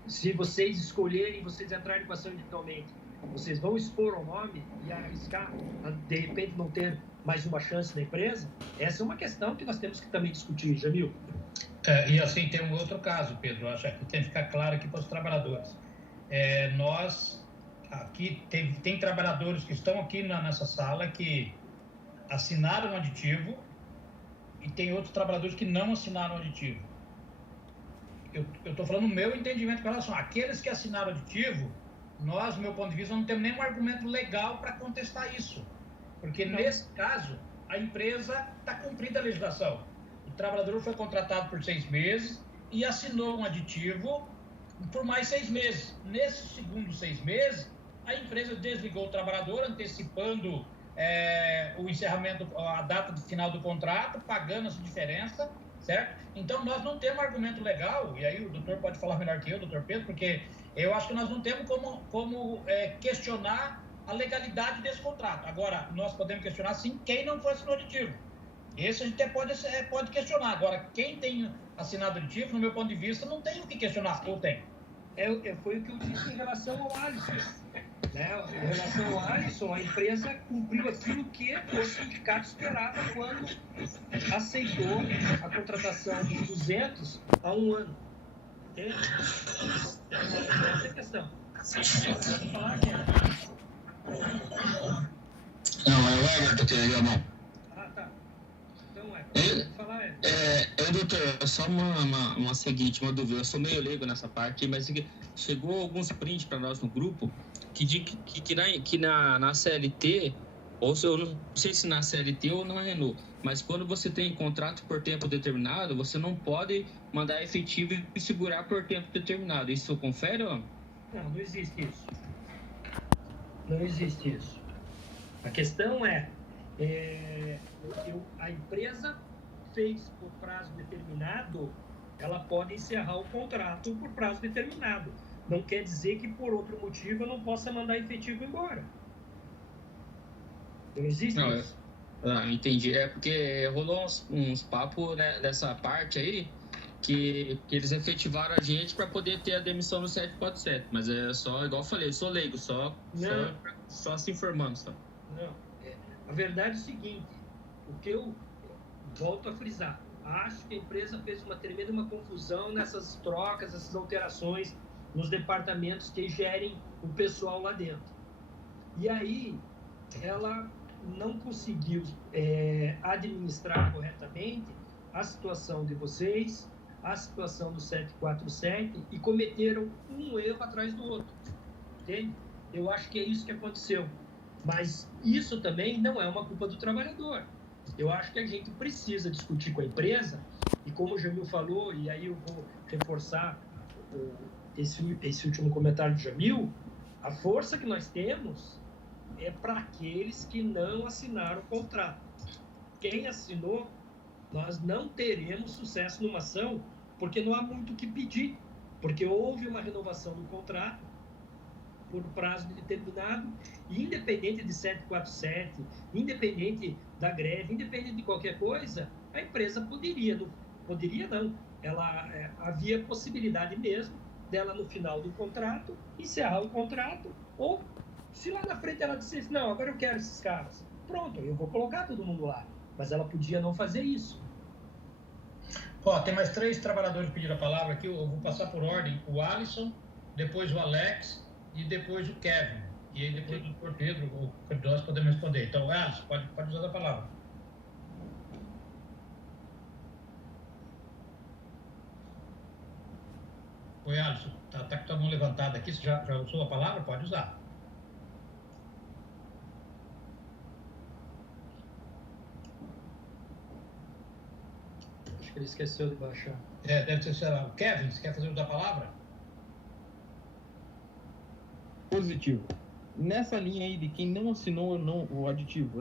Se vocês escolherem, vocês entrarem com ação individualmente, vocês vão expor o nome e arriscar, de repente, não ter mais uma chance na empresa. Essa é uma questão que nós temos que também discutir, Jamil. E assim, tem um outro caso, Pedro, acho que tem que ficar claro aqui para os trabalhadores. Nós, aqui, tem trabalhadores que estão aqui nessa sala que assinaram o aditivo, e tem outros trabalhadores que não assinaram o aditivo. Eu estou falando o meu entendimento com relação àqueles que assinaram o aditivo. Nós, do meu ponto de vista, não temos nenhum argumento legal para contestar isso, porque nesse caso a empresa está cumprindo a legislação. O trabalhador foi contratado por 6 meses e assinou um aditivo por mais 6 meses. Nesses segundos 6 meses, a empresa desligou o trabalhador, antecipando o encerramento, a data de final do contrato, pagando essa diferença, certo? Então, nós não temos argumento legal, e aí o doutor pode falar melhor que eu, doutor Pedro, porque eu acho que nós não temos como questionar a legalidade desse contrato. Agora, nós podemos questionar, sim, quem não foi assinou aditivo. Esse a gente pode questionar. Agora, quem tem assinado aditivo, no meu ponto de vista, não tem o que questionar. Eu tenho. Foi o que eu disse em relação ao Alisson. Né? Em relação ao Alisson, a empresa cumpriu aquilo que o sindicato esperava quando aceitou a contratação dos 200 há um ano. Entende? Essa é a questão. Pode falar, Guilherme. Não, é o Everton que é não. Ah, tá. Então, pode falar, doutor, só uma seguinte, uma dúvida. Eu sou meio leigo nessa parte, mas chegou alguns prints para nós no grupo que na CLT, ou se eu não sei se na CLT ou na Renault, mas quando você tem contrato por tempo determinado, você não pode mandar efetivo e segurar por tempo determinado. Isso confere ou não? Não existe isso. Não existe isso. A questão a empresa fez por prazo determinado, ela pode encerrar o contrato por prazo determinado. Não quer dizer que por outro motivo eu não possa mandar efetivo embora. Não existe isso. Entendi. É porque rolou uns papos, né, dessa parte aí que eles efetivaram a gente para poder ter a demissão no 747. Mas é só, igual eu falei, eu sou leigo, só se informando. Só. Não. A verdade é o seguinte, o que eu volto a frisar, acho que a empresa fez uma tremenda confusão nessas trocas, essas alterações nos departamentos que gerem o pessoal lá dentro. E aí, ela não conseguiu administrar corretamente a situação de vocês, a situação do 747 e cometeram um erro atrás do outro. Entende? Eu acho que é isso que aconteceu. Mas isso também não é uma culpa do trabalhador. Eu acho que a gente precisa discutir com a empresa, e como o Jamil falou, e aí eu vou reforçar esse último comentário do Jamil, a força que nós temos é para aqueles que não assinaram o contrato. Quem assinou, nós não teremos sucesso numa ação, porque não há muito o que pedir, porque houve uma renovação do contrato por prazo determinado, e independente de 747, independente da greve, independente de qualquer coisa, a empresa havia possibilidade mesmo dela no final do contrato encerrar o contrato, ou se lá na frente ela dissesse, não, agora eu quero esses caras, pronto, eu vou colocar todo mundo lá, mas ela podia não fazer isso. Tem mais 3 trabalhadores que pediram a palavra aqui, eu vou passar por ordem, o Alisson, depois o Alex e depois o Kevin, e aí depois o Dr. Pedro, nós podemos responder. Então, Alisson, pode usar a palavra. Oi, Alisson, tá com a tua mão levantada aqui, você já usou a palavra? Pode usar. Acho que ele esqueceu de baixar. Deve ser, sei lá, o Kevin, você quer fazer uso da palavra? Positivo. Nessa linha aí de quem não assinou o aditivo,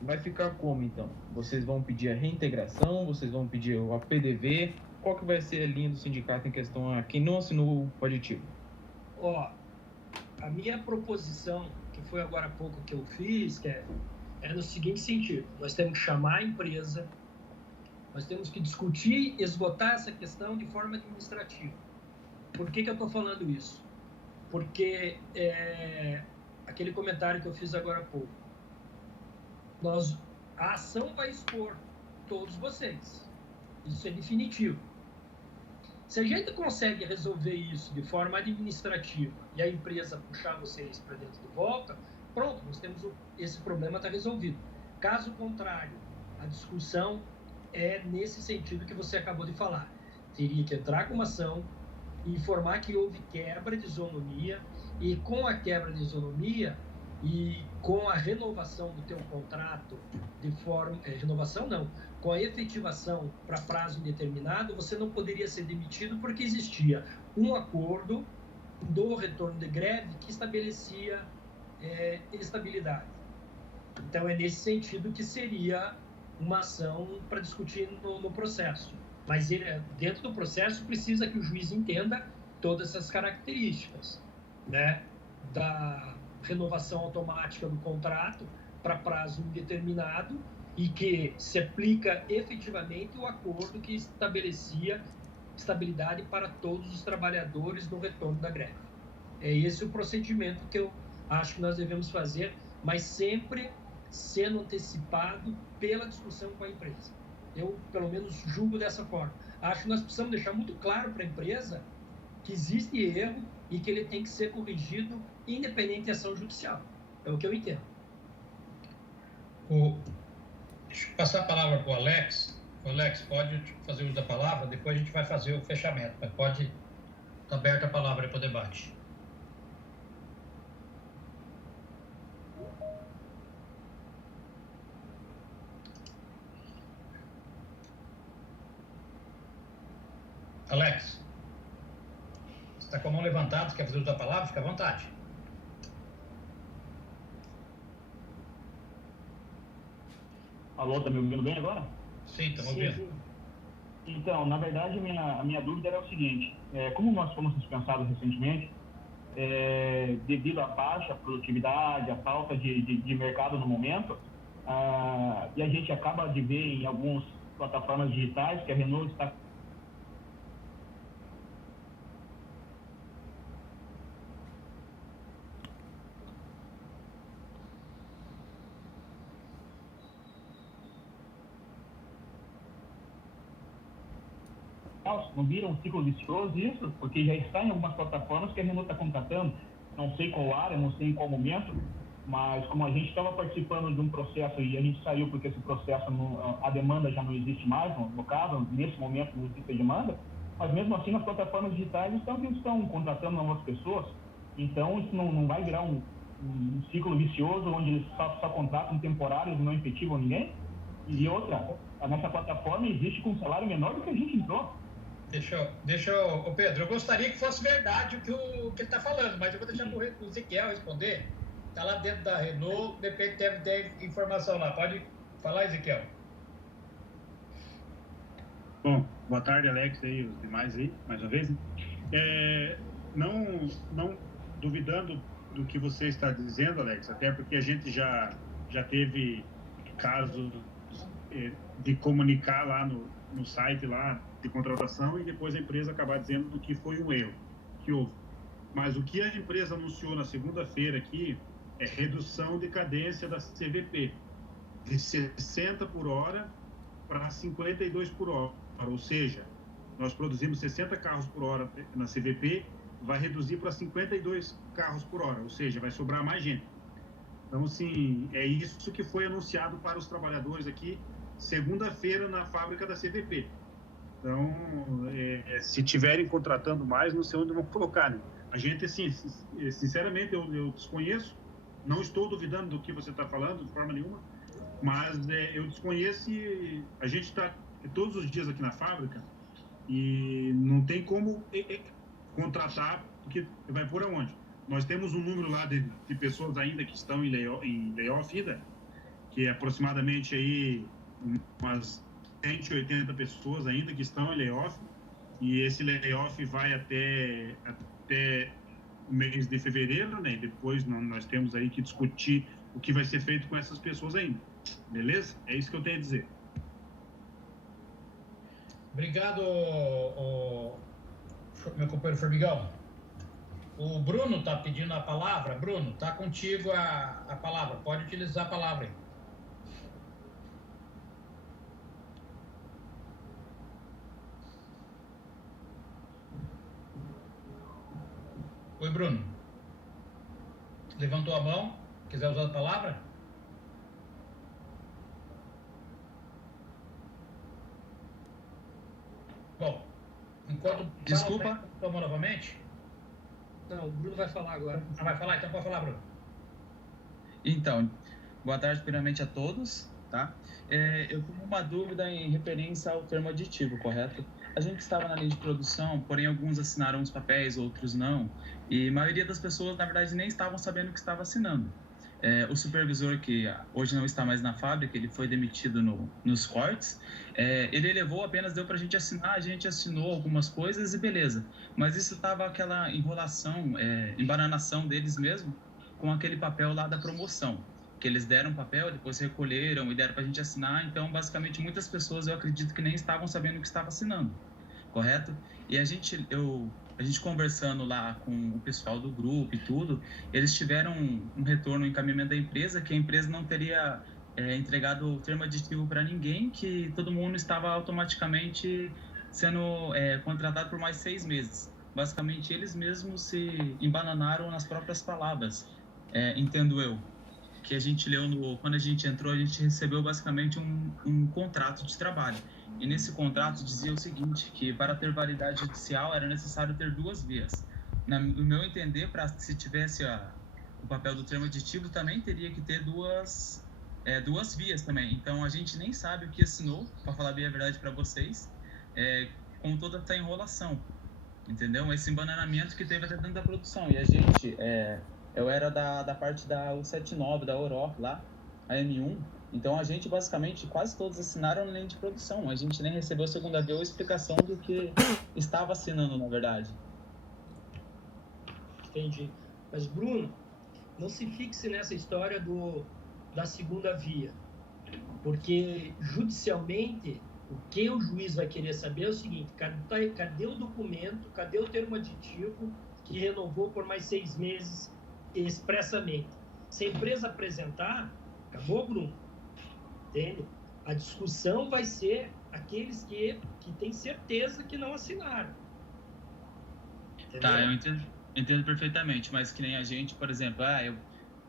vai ficar como então? Vocês vão pedir a reintegração, vocês vão pedir o PDV? Qual que vai ser a linha do sindicato em questão a quem não assinou o aditivo? A minha proposição, que foi agora há pouco que eu fiz, é no seguinte sentido: nós temos que chamar a empresa, nós temos que discutir, esgotar essa questão de forma administrativa. Por que eu estou falando isso? Porque aquele comentário que eu fiz agora há pouco, a ação vai expor todos vocês, isso é definitivo. Se a gente consegue resolver isso de forma administrativa e a empresa puxar vocês para dentro de volta, pronto, esse problema está resolvido. Caso contrário, a discussão é nesse sentido que você acabou de falar. Teria que entrar com uma ação, informar que houve quebra de isonomia, e com a quebra de isonomia e com a renovação do teu contrato com a efetivação para prazo indeterminado, você não poderia ser demitido porque existia um acordo do retorno de greve que estabelecia estabilidade. Então é nesse sentido que seria uma ação para discutir no processo. Mas dentro do processo precisa que o juiz entenda todas essas características, né? Da renovação automática do contrato para prazo indeterminado e que se aplica efetivamente o acordo que estabelecia estabilidade para todos os trabalhadores no retorno da greve. É esse o procedimento que eu acho que nós devemos fazer, mas sempre sendo antecipado pela discussão com a empresa. Eu, pelo menos, julgo dessa forma. Acho que nós precisamos deixar muito claro para a empresa que existe erro e que ele tem que ser corrigido independente de ação judicial. É o que eu entendo. Deixa eu passar a palavra para o Alex. Alex, pode fazer uso da palavra, depois a gente vai fazer o fechamento, mas pode estar aberta a palavra para o debate. Alex, você está com a mão levantada, você quer fazer uso da palavra? Fica à vontade. Alô, tá me ouvindo bem agora? Sim, estamos ouvindo. Então, na verdade, a minha dúvida era o seguinte, como nós fomos dispensados recentemente, devido à baixa produtividade, à falta de mercado no momento, e a gente acaba de ver em algumas plataformas digitais que a Renault está não viram um ciclo vicioso isso? Porque já está em algumas plataformas que a Renault está contratando, não sei qual área, não sei em qual momento, mas como a gente estava participando de um processo e a gente saiu porque esse processo, a demanda já não existe mais, no caso, nesse momento não existe a demanda, mas mesmo assim nas plataformas digitais estão contratando novas pessoas, então isso não vai virar um ciclo vicioso onde eles só contratam temporários e não efetivam ninguém? E outra, nessa plataforma existe com um salário menor do que a gente entrou. Deixa eu, Pedro, eu gostaria que fosse verdade o que ele está falando, mas eu vou deixar para o Ezequiel responder. Está lá dentro da Renault, de repente deve ter informação lá. Pode falar, Ezequiel. Bom, boa tarde, Alex, e os demais aí, mais uma vez. Não duvidando do que você está dizendo, Alex, até porque a gente já teve casos de comunicar lá no site lá de contratação e depois a empresa acabar dizendo que foi um erro que houve. Mas o que a empresa anunciou na segunda-feira aqui é redução de cadência da CVP de 60 por hora para 52 por hora, ou seja, nós produzimos 60 carros por hora na CVP, vai reduzir para 52 carros por hora, ou seja, vai sobrar mais gente. Então, assim, é isso que foi anunciado para os trabalhadores aqui segunda-feira na fábrica da CVP. Então, se tiverem contratando mais, não sei onde vão colocar, né? A gente, assim, sinceramente, eu desconheço, não estou duvidando do que você está falando, de forma nenhuma, mas eu desconheço e a gente está todos os dias aqui na fábrica e não tem como contratar, porque vai por aonde? Nós temos um número lá de pessoas ainda que estão em layoff ainda, que é aproximadamente aí umas 180 pessoas ainda que estão em layoff, e esse layoff vai até o mês de fevereiro, né? E depois nós temos aí que discutir o que vai ser feito com essas pessoas ainda. Beleza? É isso que eu tenho a dizer. Obrigado, meu companheiro Formigão. O Bruno está pedindo a palavra. Bruno, está contigo a palavra. Pode utilizar a palavra aí. Oi, Bruno. Levantou a mão? Quiser usar a palavra? Bom, enquanto... Desculpa. Toma novamente? Não, o Bruno vai falar agora. Ah, vai falar? Então pode falar, Bruno. Então, boa tarde primeiramente a todos, tá? Eu tenho uma dúvida em referência ao termo aditivo, correto? A gente estava na linha de produção, porém alguns assinaram os papéis, outros não, e a maioria das pessoas, na verdade, nem estavam sabendo o que estava assinando. O supervisor, que hoje não está mais na fábrica, ele foi demitido nos cortes, ele levou, apenas deu para a gente assinar, a gente assinou algumas coisas e beleza. Mas isso estava aquela enrolação, embananação deles mesmo, com aquele papel lá da promoção, que eles deram papel, depois recolheram e deram para a gente assinar. Então, basicamente, muitas pessoas, eu acredito que nem estavam sabendo o que estava assinando, correto? E a gente conversando lá com o pessoal do grupo e tudo, eles tiveram um retorno, um encaminhamento da empresa, que a empresa não teria entregado o termo aditivo para ninguém, que todo mundo estava automaticamente sendo contratado por mais 6 meses. Basicamente, eles mesmos se embananaram nas próprias palavras, entendo eu. Que a gente leu quando a gente entrou, a gente recebeu basicamente um contrato de trabalho. E nesse contrato dizia o seguinte, que para ter validade judicial era necessário ter 2 vias. No meu entender, para se tivesse o papel do termo aditivo, também teria que ter duas vias também. Então, a gente nem sabe o que assinou, para falar bem a verdade para vocês, com toda essa enrolação, entendeu? Esse embananamento que teve até dentro da produção. E a gente, eu era da parte da U79, da Oroc lá, a M1, então a gente basicamente, quase todos assinaram na linha de produção. A gente nem recebeu a segunda vez a explicação do que estava assinando, na verdade. Entendi. Mas, Bruno, não se fixe nessa história da segunda via, porque judicialmente o que o juiz vai querer saber é o seguinte: cadê o documento, cadê o termo aditivo que renovou por mais 6 meses expressamente? Se a empresa apresentar, acabou, Bruno, entende? A discussão vai ser aqueles que têm certeza que não assinaram. Entendeu? Tá, eu entendo perfeitamente, mas que nem a gente, por exemplo,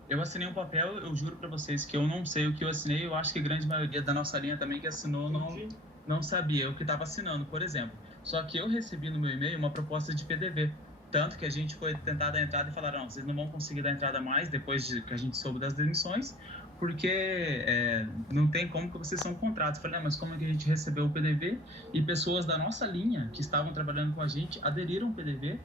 eu assinei um papel, eu juro para vocês que eu não sei o que eu assinei, eu acho que a grande maioria da nossa linha também que assinou não sabia o que estava assinando, por exemplo. Só que eu recebi no meu e-mail uma proposta de PDV, tanto que a gente foi tentar dar entrada e falaram, não, vocês não vão conseguir dar entrada mais depois que a gente soube das demissões, porque não tem como que vocês são contratos. Eu falei, mas como é que a gente recebeu o PDV? E pessoas da nossa linha que estavam trabalhando com a gente aderiram ao PDV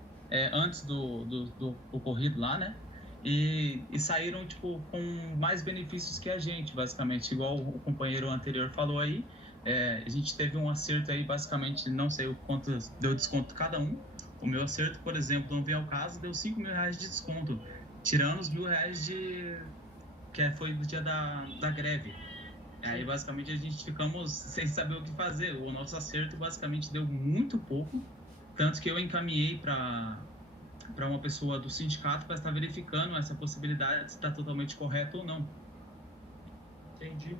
antes do ocorrido lá, né? E saíram, tipo, com mais benefícios que a gente, basicamente, igual o companheiro anterior falou aí. A gente teve um acerto aí, basicamente, não sei o quanto deu desconto cada um. O meu acerto, por exemplo, não veio ao caso, deu R$5.000 de desconto, tirando os R$1.000 que foi do dia da greve. Aí, basicamente, a gente ficamos sem saber o que fazer. O nosso acerto, basicamente, deu muito pouco, tanto que eu encaminhei para uma pessoa do sindicato para estar verificando essa possibilidade, se está totalmente correto ou não. Entendi.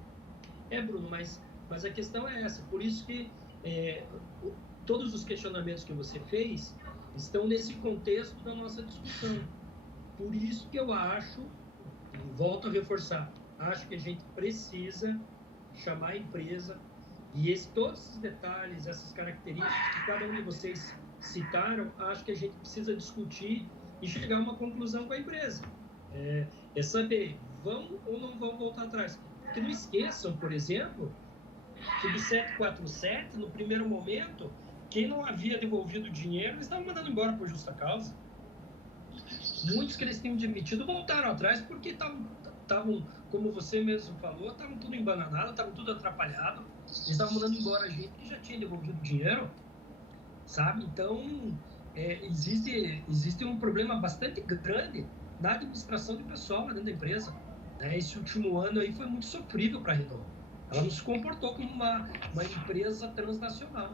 Bruno, mas a questão é essa. Por isso que todos os questionamentos que você fez estão nesse contexto da nossa discussão. Por isso que eu acho, volto a reforçar, acho que a gente precisa chamar a empresa e todos esses detalhes, essas características que cada um de vocês citaram, acho que a gente precisa discutir e chegar a uma conclusão com a empresa. É saber, vão ou não vão voltar atrás. Porque não esqueçam, por exemplo, que do 747, no primeiro momento, quem não havia devolvido o dinheiro, eles estavam mandando embora por justa causa. Muitos que eles tinham demitido voltaram atrás porque estavam, como você mesmo falou, estavam tudo embananado, estavam tudo atrapalhado. Eles estavam mandando embora a gente que já tinha devolvido o dinheiro, sabe? Então, existe um problema bastante grande na administração de pessoal lá dentro da empresa. Esse último ano aí foi muito sofrível para a Renault. Ela não se comportou como uma empresa transnacional.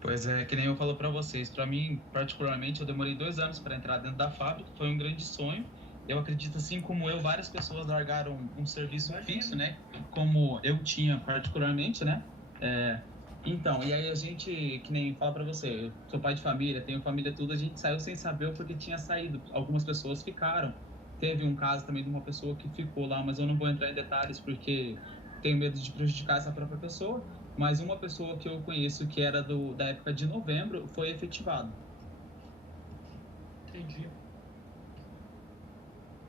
Pois é, que nem eu falo para vocês. Para mim, particularmente, eu demorei 2 anos para entrar dentro da fábrica. Foi um grande sonho. Eu acredito, assim como eu, várias pessoas largaram um serviço fixo, né? Como eu tinha particularmente, né? Então, e aí a gente, que nem fala para você, eu sou pai de família, tenho família tudo, a gente saiu sem saber o porquê tinha saído. Algumas pessoas ficaram. Teve um caso também de uma pessoa que ficou lá, mas eu não vou entrar em detalhes porque tenho medo de prejudicar essa própria pessoa. Mas uma pessoa que eu conheço, que era da época de novembro, foi efetivado. Entendi.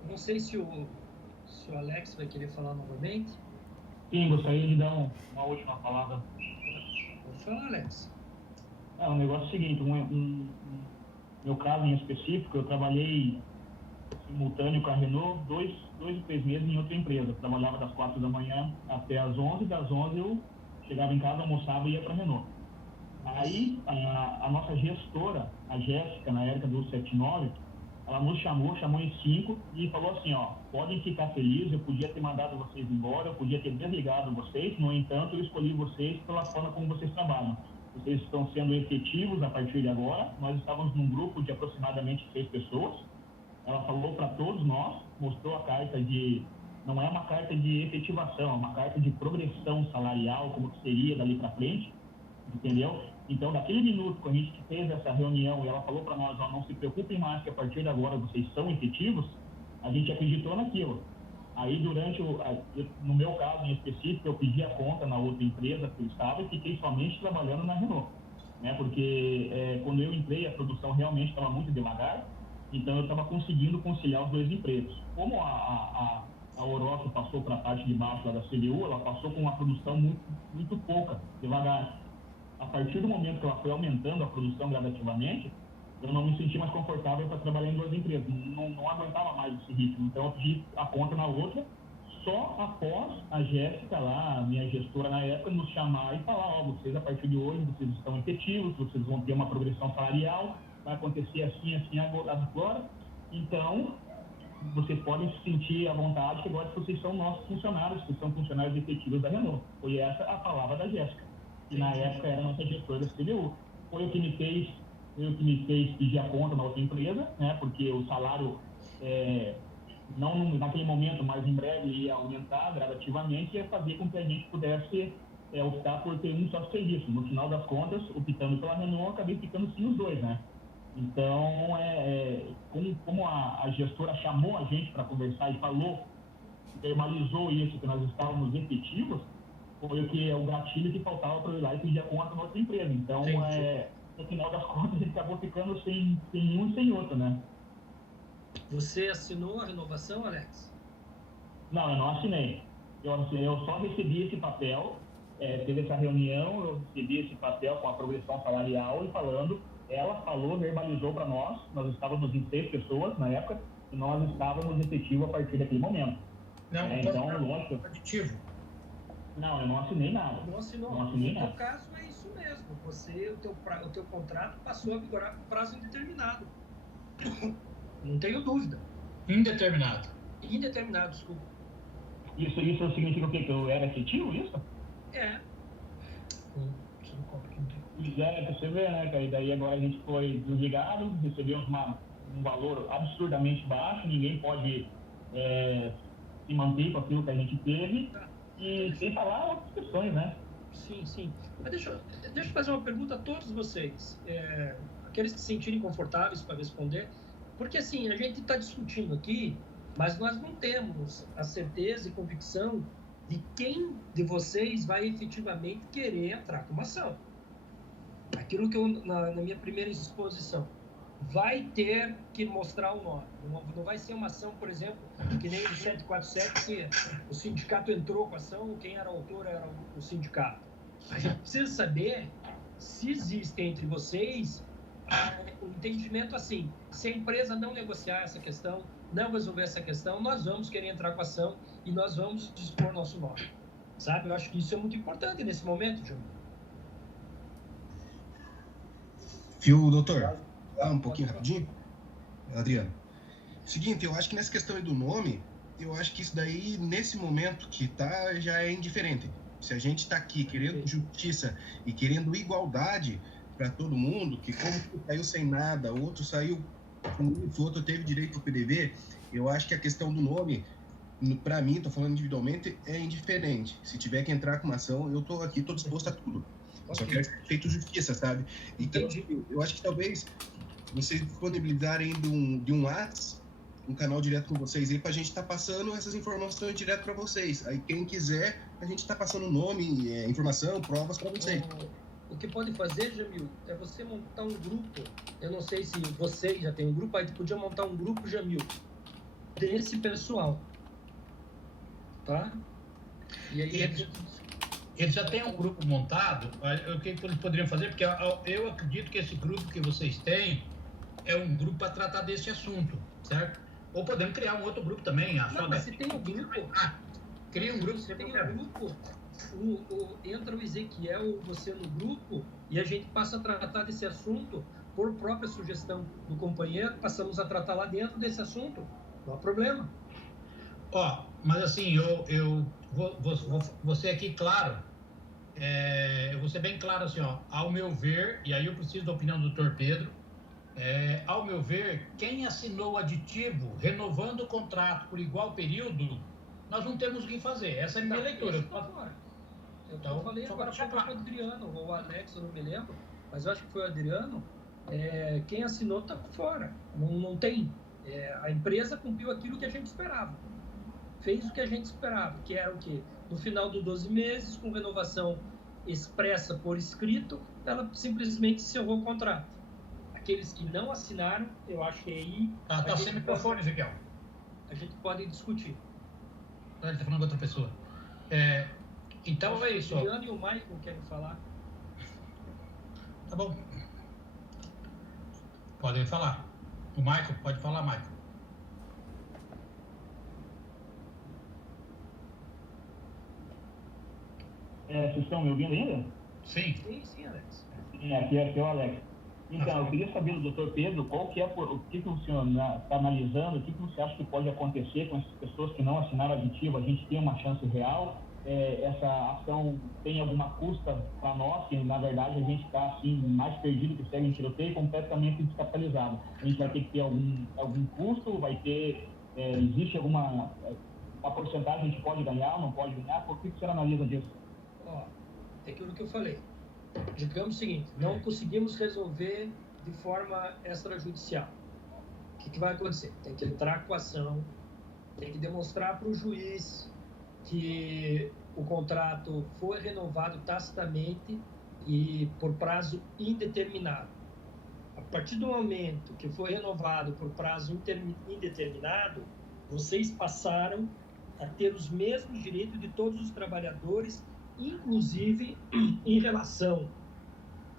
Não sei se o Alex vai querer falar novamente. Sim, gostaria de dar uma última palavra. Pode falar, Alex. O negócio é o seguinte, meu caso em específico, eu trabalhei simultâneo com a Renault 2 e 3 meses em outra empresa. Eu trabalhava das 4 da manhã até as 11, das 11 eu chegava em casa, almoçava e ia para a Renault. Aí a nossa gestora, a Jéssica, na época do 79, ela nos chamou em 5 e falou assim, podem ficar felizes, eu podia ter mandado vocês embora, eu podia ter desligado vocês, no entanto, eu escolhi vocês pela forma como vocês trabalham. vocês estão sendo efetivos a partir de agora. Nós estávamos num grupo de aproximadamente 6 pessoas. Ela falou para todos nós, mostrou a carta de... Não é uma carta de efetivação, é uma carta de progressão salarial, como que seria dali para frente, entendeu? Então, daquele minuto que a gente fez essa reunião e ela falou para nós, ó, não se preocupem mais que a partir de agora vocês são efetivos, a gente acreditou naquilo. Aí, no meu caso em específico, eu pedi a conta na outra empresa que eu estava e fiquei somente trabalhando na Renault, né? Porque quando eu entrei, a produção realmente estava muito devagar, então eu estava conseguindo conciliar os dois empregos. Como a Orochi passou para a parte de baixo lá da CBU, ela passou com uma produção muito, muito pouca, devagar. A partir do momento que ela foi aumentando a produção gradativamente, eu não me senti mais confortável para trabalhar em duas empresas, não aguentava mais esse ritmo. Então eu pedi a conta na outra, só após a Jéssica lá, a minha gestora na época, nos chamar e falar, ó, vocês a partir de hoje, vocês estão efetivos, vocês vão ter uma progressão salarial, vai acontecer assim agora, então vocês podem se sentir à vontade que agora vocês são nossos funcionários, que são funcionários efetivos da Renault. Foi essa a palavra da Jéssica, que na época era nossa gestora da CBU. Foi o que me fez pedir a conta na outra empresa, né, porque o salário, não naquele momento, mas em breve ia aumentar gradativamente e ia fazer com que a gente pudesse optar por ter um só serviço. No final das contas, optando pela Renault, acabei ficando sem os dois, né? Então, como a gestora chamou a gente para conversar e falou, verbalizou isso, que nós estávamos efetivos, foi o gatilho que faltava para eu ir lá e pedir a conta na outra empresa. Então, no final das contas, a gente acabou ficando sem um e sem outro, né? Você assinou a renovação, Alex? Não, eu não assinei. Eu só recebi esse papel, teve essa reunião, eu recebi esse papel com a progressão salarial e ela falou, verbalizou para nós estávamos em 6 pessoas na época, e nós estávamos efetivos a partir daquele momento. Não, então, lógico. Aditivo. Não, eu não assinei nada. Não assinou. Não assinei no nada. teu caso é isso mesmo. O teu contrato passou a vigorar por prazo indeterminado. Não tenho dúvida. Indeterminado, Desculpa. Isso significa o quê? Que eu era efetivo, isso? É. Você vê, né, cara? E daí agora a gente foi desligado, recebemos um valor absurdamente baixo, ninguém pode se manter com aquilo que a gente teve, e sem falar outras questões, né? Sim. Mas deixa eu fazer uma pergunta a todos vocês, aqueles que se sentirem confortáveis para responder, porque assim, a gente está discutindo aqui, mas nós não temos a certeza e convicção de quem de vocês vai efetivamente querer entrar com uma ação. Aquilo que eu, na minha primeira exposição, vai ter que mostrar o nome. Não vai ser uma ação, por exemplo, que nem o 747, que o sindicato entrou com a ação, quem era o autor era o sindicato. A gente precisa saber se existe entre vocês o entendimento assim, se a empresa não negociar essa questão, não resolver essa questão, nós vamos querer entrar com a ação e nós vamos dispor nosso nome. Sabe? Eu acho que isso é muito importante nesse momento, João. Viu, doutor? Um pouquinho rapidinho, Adriano. Seguinte, eu acho que nessa questão aí do nome, eu acho que isso daí, nesse momento que tá, já é indiferente. Se a gente está aqui querendo justiça e querendo igualdade para todo mundo, que como um saiu sem nada, o outro saiu com o outro teve direito ao PDV, eu acho que a questão do nome, para mim, tô falando individualmente, é indiferente. Se tiver que entrar com uma ação, eu tô aqui, tô disposto a tudo. Só quero ser feito justiça, sabe? Então, eu acho que talvez vocês disponibilizarem de um WhatsApp, um canal direto com vocês aí, pra gente estar passando essas informações direto para vocês. Aí quem quiser, a gente tá passando nome, informação, provas para vocês. O que pode fazer, Jamil, é você montar um grupo. Eu não sei se vocês já tem um grupo, aí tu podia montar um grupo, Jamil, desse pessoal. Tá? E aí eles já têm um grupo montado. O que eles poderiam fazer? Porque eu acredito que esse grupo que vocês têm é um grupo para tratar desse assunto, certo? Ou podemos criar um outro grupo também. Não, mas se tem um grupo... Cria um grupo. Se tem um grupo, entra o Ezequiel ou você no grupo e a gente passa a tratar desse assunto por própria sugestão do companheiro, passamos a tratar lá dentro desse assunto. Não há problema. Mas assim, eu vou ser aqui claro. eu vou ser bem claro assim, ó, ao meu ver, e aí eu preciso da opinião do Dr. Pedro, ao meu ver, quem assinou o aditivo renovando o contrato por igual período, nós não temos o que fazer. Essa é a minha leitura. Eu falei agora para o Adriano, ou o Alex, eu não me lembro, mas eu acho que foi o Adriano, quem assinou está fora. Não tem. A empresa cumpriu aquilo que a gente esperava. Fez o que a gente esperava, que era o quê? No final dos 12 meses, com renovação expressa por escrito, ela simplesmente encerrou o contrato. Aqueles que não assinaram, eu acho que aí... Tá sem microfone, Ezequiel. A gente pode discutir. Ele está falando com outra pessoa. Então é isso. O Juliano e o Michael querem falar. Tá bom. Podem falar. O Michael, pode falar, Michael. Vocês estão me ouvindo ainda? Sim. Sim, Alex. Sim, aqui é o Alex. Então, eu queria saber do Dr. Pedro o que o senhor está analisando, o que você acha que pode acontecer com essas pessoas que não assinaram aditivo. A gente tem uma chance real? Essa ação tem alguma custa para nós, que na verdade a gente está assim, mais perdido que segue em tiroteio, completamente descapitalizado. A gente vai ter que ter algum custo, vai ter, existe alguma uma porcentagem que a gente pode ganhar, não pode ganhar? Por que você analisa disso? É aquilo que eu falei. Digamos o seguinte, não conseguimos resolver de forma extrajudicial. O que vai acontecer? Tem que entrar com a ação, tem que demonstrar para o juiz que o contrato foi renovado tacitamente e por prazo indeterminado. A partir do momento que foi renovado por prazo indeterminado, vocês passaram a ter os mesmos direitos de todos os trabalhadores, inclusive em relação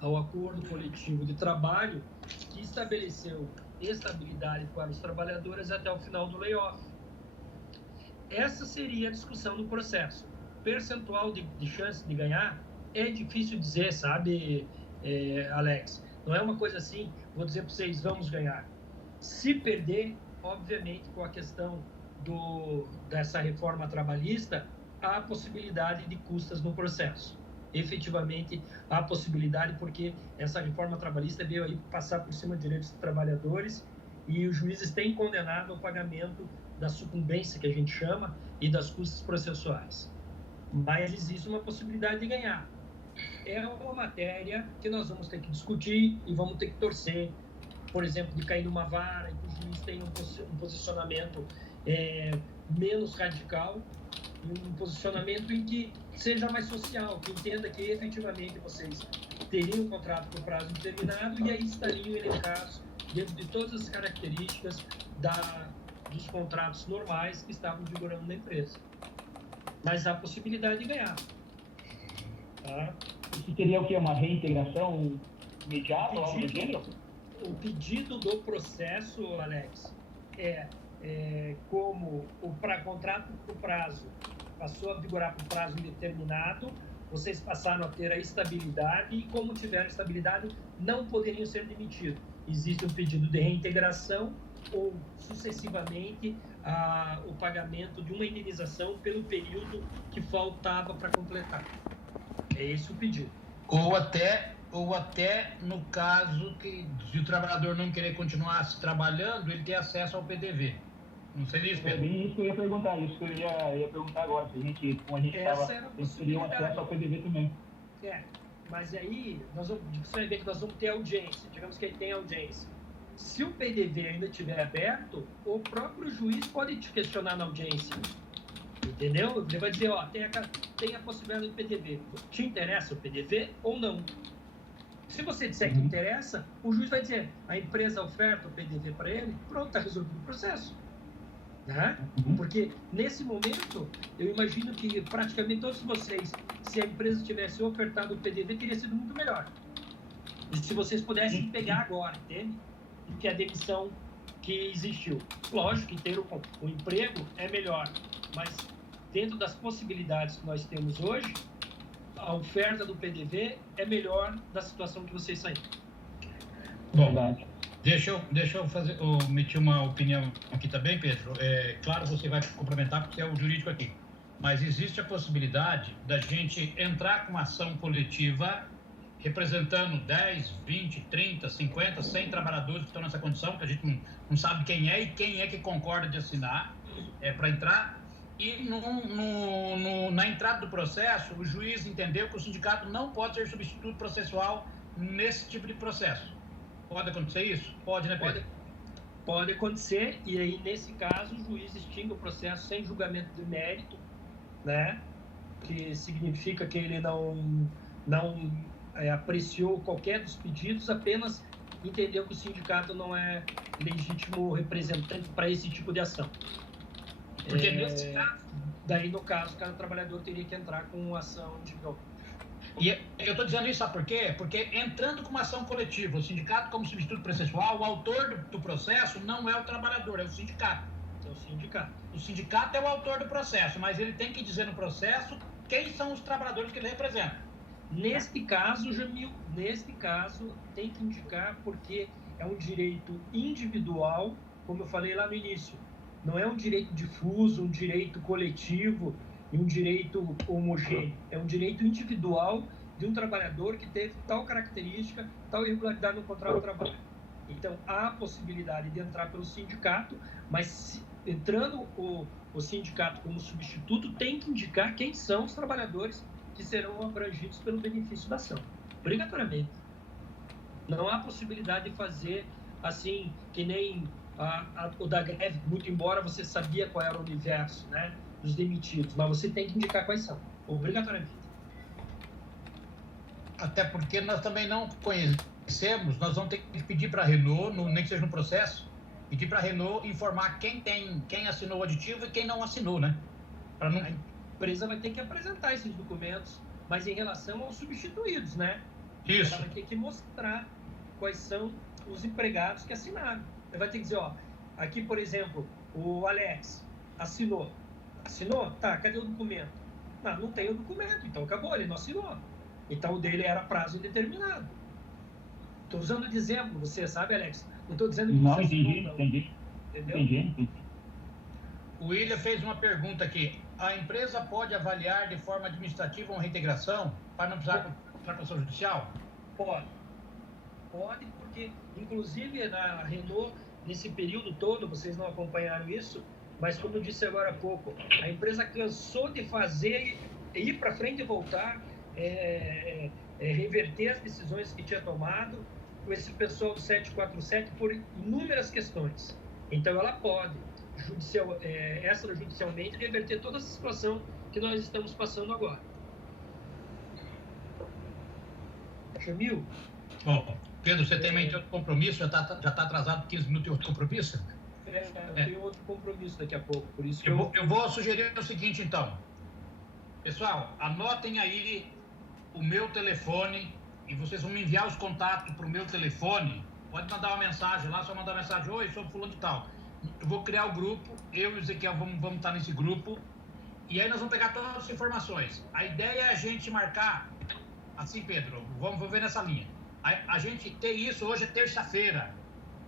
ao acordo coletivo de trabalho que estabeleceu estabilidade para os trabalhadores até o final do layoff. Essa seria a discussão do processo. Percentual de chance de ganhar é difícil dizer, sabe, Alex? Não é uma coisa assim, vou dizer para vocês, vamos ganhar. Se perder, obviamente, com a questão dessa reforma trabalhista, há possibilidade de custas no processo. Efetivamente, há possibilidade, porque essa reforma trabalhista veio aí passar por cima de direitos dos trabalhadores e os juízes têm condenado ao pagamento da sucumbência, que a gente chama, e das custas processuais. Mas existe uma possibilidade de ganhar. É uma matéria que nós vamos ter que discutir e vamos ter que torcer, por exemplo, de cair numa vara e que o juiz tenha um posicionamento menos radical, um posicionamento em que seja mais social, que entenda que efetivamente vocês teriam um contrato por prazo indeterminado e aí estariam elencados dentro de todas as características dos contratos normais que estavam vigorando na empresa. Mas há possibilidade de ganhar. Tá? Isso seria o quê? Uma reintegração imediata ou algo do gênero? O pedido do processo, Alex, como o contrato por prazo passou a vigorar por prazo indeterminado, vocês passaram a ter a estabilidade e, como tiveram estabilidade, não poderiam ser demitidos. Existe um pedido de reintegração ou, sucessivamente, o pagamento de uma indenização pelo período que faltava para completar. É esse o pedido. Ou até no caso que, se o trabalhador não querer continuar se trabalhando, ele ter acesso ao PDV. Não seria isso, Pedro? É bem isso que eu ia perguntar, isso que eu ia perguntar agora, se a gente, como a gente estava, teria um acesso ao PDV também. Mas aí, você vai ver que nós vamos ter audiência, digamos que ele tem audiência. Se o PDV ainda estiver aberto, o próprio juiz pode te questionar na audiência. Entendeu? Ele vai dizer, tem a possibilidade do PDV. Te interessa o PDV ou não? Se você disser que interessa, o juiz vai dizer, a empresa oferta o PDV para ele, pronto, está resolvido o processo. Né? Porque, nesse momento, eu imagino que praticamente todos vocês, se a empresa tivesse ofertado o PDV, teria sido muito melhor. E se vocês pudessem pegar agora, entende? Que a demissão que existiu. Lógico que ter o emprego é melhor, mas dentro das possibilidades que nós temos hoje, a oferta do PDV é melhor da situação que vocês saíram. Bom, deixa eu emitir uma opinião aqui também, Pedro. Claro, você vai complementar porque é o jurídico aqui. mas existe a possibilidade da gente entrar com uma ação coletiva representando 10, 20, 30, 50, 100 trabalhadores que estão nessa condição, que a gente não sabe quem é e quem é que concorda de assinar para entrar. E na entrada do processo, o juiz entendeu que o sindicato não pode ser substituto processual nesse tipo de processo. Pode acontecer isso? Pode, né, Pedro? Pode acontecer, e aí, nesse caso, o juiz extingue o processo sem julgamento de mérito, né? Que significa que ele não apreciou qualquer dos pedidos, apenas entendeu que o sindicato não é legítimo representante para esse tipo de ação. Porque nesse caso... Daí, no caso, cada trabalhador teria que entrar com ação individual. E eu estou dizendo isso, sabe por quê? Porque entrando com uma ação coletiva, o sindicato como substituto processual, o autor do processo não é o trabalhador, é o sindicato. É o sindicato. O sindicato é o autor do processo, mas ele tem que dizer no processo quem são os trabalhadores que ele representa. Neste caso, Jamil, tem que indicar porque é um direito individual, como eu falei lá no início. Não é um direito difuso, um direito coletivo e um direito homogêneo. É um direito individual de um trabalhador que teve tal característica, tal irregularidade no contrato de trabalho. Então, há a possibilidade de entrar pelo sindicato, mas entrando o sindicato como substituto, tem que indicar quem são os trabalhadores que serão abrangidos pelo benefício da ação, obrigatoriamente. Não há possibilidade de fazer assim, que nem o da greve, muito embora você sabia qual era o universo, né, dos demitidos, mas você tem que indicar quais são, obrigatoriamente. Até porque nós também não conhecemos, nós vamos ter que pedir para a Renault, nem que seja no processo, pedir para a Renault informar quem assinou o aditivo e quem não assinou, né? Não... A empresa vai ter que apresentar esses documentos, mas em relação aos substituídos, né? Isso. Ela vai ter que mostrar quais são os empregados que assinaram. Ela vai ter que dizer, ó, aqui, por exemplo, o Alex assinou. Assinou? Tá, cadê o documento? Não tem o documento, então acabou, ele não assinou. Então o dele era prazo indeterminado. Estou usando de exemplo, você sabe, Alex? Não estou dizendo que não, você entendi. Entendeu? Entendi. O William fez uma pergunta aqui. A empresa pode avaliar de forma administrativa uma reintegração para não precisar para a ação judicial? Pode, porque, inclusive, na Renault, nesse período todo, vocês não acompanharam isso, mas como eu disse agora há pouco, a empresa cansou de fazer, ir para frente e voltar, reverter as decisões que tinha tomado com esse pessoal do 747 por inúmeras questões. Então, ela pode, extrajudicialmente, reverter toda essa situação que nós estamos passando agora. Jamil? Bom, Pedro, você tem em mente outro compromisso? Já está atrasado 15 minutos e outro compromisso? Eu tenho outro compromisso daqui a pouco, por isso que eu vou sugerir o seguinte, então. Pessoal, anotem aí o meu telefone e vocês vão me enviar os contatos para o meu telefone. Pode mandar uma mensagem lá, só mandar uma mensagem: oi, sou fulano de tal. Eu vou criar o grupo, eu e o Ezequiel vamos estar nesse grupo, e aí nós vamos pegar todas as informações. A ideia é a gente marcar, assim, Pedro, vamos ver nessa linha. A gente ter isso, hoje é terça-feira.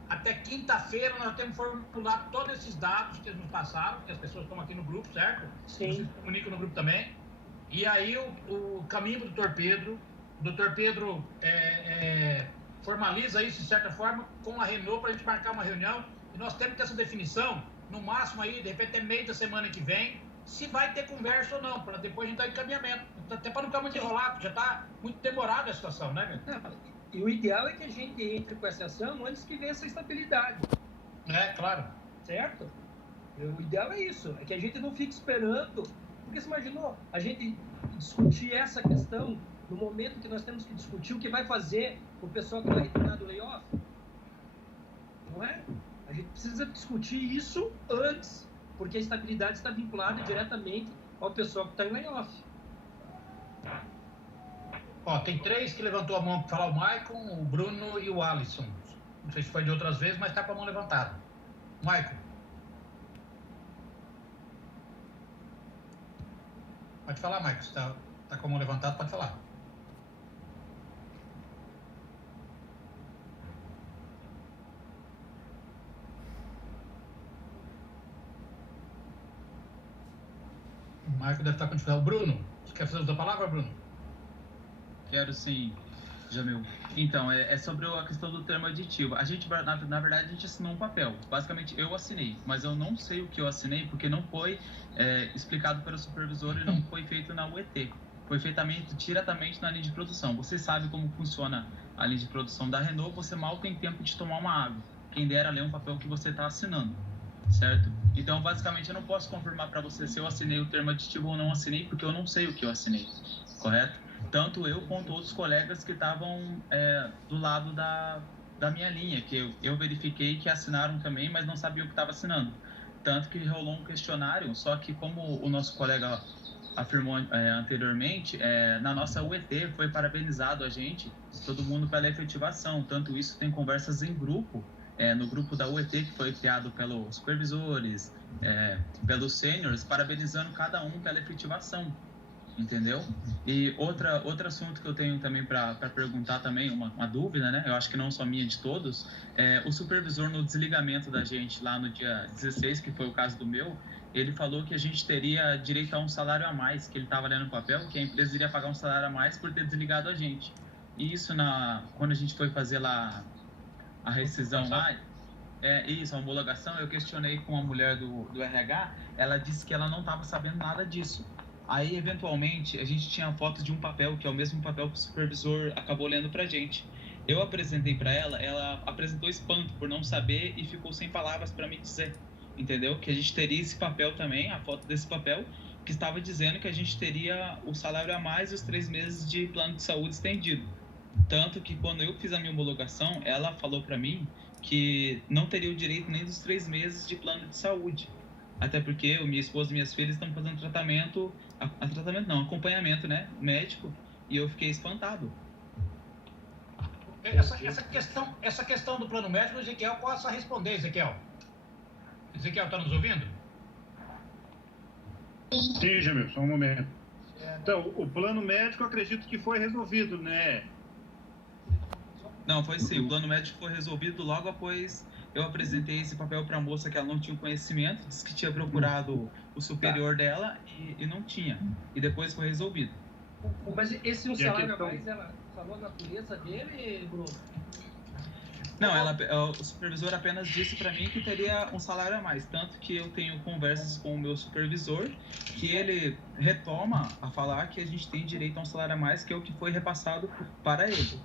Até quinta-feira nós temos formulado todos esses dados que eles nos passaram, que as pessoas estão aqui no grupo, certo? Sim. Vocês comunicam no grupo também. E aí o caminho do Dr. Pedro, o Dr. Pedro formaliza isso de certa forma com a Renault para a gente marcar uma reunião. E nós temos que ter essa definição, no máximo aí, de repente até meio da semana que vem, se vai ter conversa ou não, para depois a gente dar encaminhamento. Até para não ficar muito enrolado, já está muito demorada a situação, né, meu? E o ideal é que a gente entre com essa ação antes que venha essa estabilidade. Claro. Certo? O ideal é isso, é que a gente não fique esperando, porque você imaginou, a gente discutir essa questão no momento que nós temos que discutir o que vai fazer o pessoal que vai retornar do layoff. Não é? A gente precisa discutir isso antes, porque a estabilidade está vinculada diretamente ao pessoal que está em layoff. Ó, tem 3 que levantou a mão para falar: o Maicon, o Bruno e o Alisson. Não sei se foi de outras vezes, mas está com a mão levantada. Maicon. Pode falar, Maicon. Se tá com a mão levantada, pode falar. Marco deve estar com dificuldade. Bruno, você quer fazer uso da palavra, Bruno? Quero sim, Jamil. Então, é sobre a questão do termo aditivo. A gente, na verdade, a gente assinou um papel. Basicamente, eu assinei, mas eu não sei o que eu assinei porque não foi explicado pelo supervisor e não foi feito na UET. Foi feito diretamente na linha de produção. Você sabe como funciona a linha de produção da Renault, você mal tem tempo de tomar uma água. Quem dera ler um papel que você está assinando, certo? Então, basicamente, eu não posso confirmar para você se eu assinei o termo aditivo ou não assinei, porque eu não sei o que eu assinei, correto? Tanto eu quanto outros colegas que estavam do lado da minha linha, que eu verifiquei que assinaram também, mas não sabiam o que estava assinando. Tanto que rolou um questionário, só que como o nosso colega afirmou anteriormente, na nossa UET foi parabenizado a gente, todo mundo pela efetivação. Tanto isso tem conversas em grupo, no grupo da UET, que foi criado pelos supervisores, pelos sêniores, parabenizando cada um pela efetivação. Entendeu? E outro assunto que eu tenho também para perguntar também, uma dúvida, né? Eu acho que não só minha, de todos, o supervisor no desligamento da gente lá no dia 16, que foi o caso do meu, ele falou que a gente teria direito a um salário a mais, que ele estava lendo no papel, que a empresa iria pagar um salário a mais por ter desligado a gente. E isso, quando a gente foi fazer lá a rescisão lá, a homologação, eu questionei com a mulher do RH, ela disse que ela não estava sabendo nada disso. Aí, eventualmente, a gente tinha foto de um papel, que é o mesmo papel que o supervisor acabou lendo pra gente. Eu apresentei pra ela apresentou espanto por não saber e ficou sem palavras pra me dizer, entendeu? Que a gente teria esse papel também, a foto desse papel, que estava dizendo que a gente teria o salário a mais e os 3 meses de plano de saúde estendido. Tanto que quando eu fiz a minha homologação, ela falou pra mim que não teria o direito nem dos 3 meses de plano de saúde. Até porque eu, minha esposa e minhas filhas estão fazendo acompanhamento, né, médico, e eu fiquei espantado. Essa questão do plano médico, o Ezequiel possa responder, Ezequiel. Ezequiel, está nos ouvindo? Sim, Jamil, só um momento. Então, o plano médico, acredito que foi resolvido, né? Não, foi sim. O plano médico foi resolvido logo após eu apresentei esse papel para a moça, que ela não tinha conhecimento, disse que tinha procurado o superior dela e não tinha. E depois foi resolvido. Mas esse um salário a mais, ela falou a natureza dele, Bruno? Não, o supervisor apenas disse para mim que teria um salário a mais. Tanto que eu tenho conversas com o meu supervisor, que ele retoma a falar que a gente tem direito a um salário a mais, que é o que foi repassado para ele.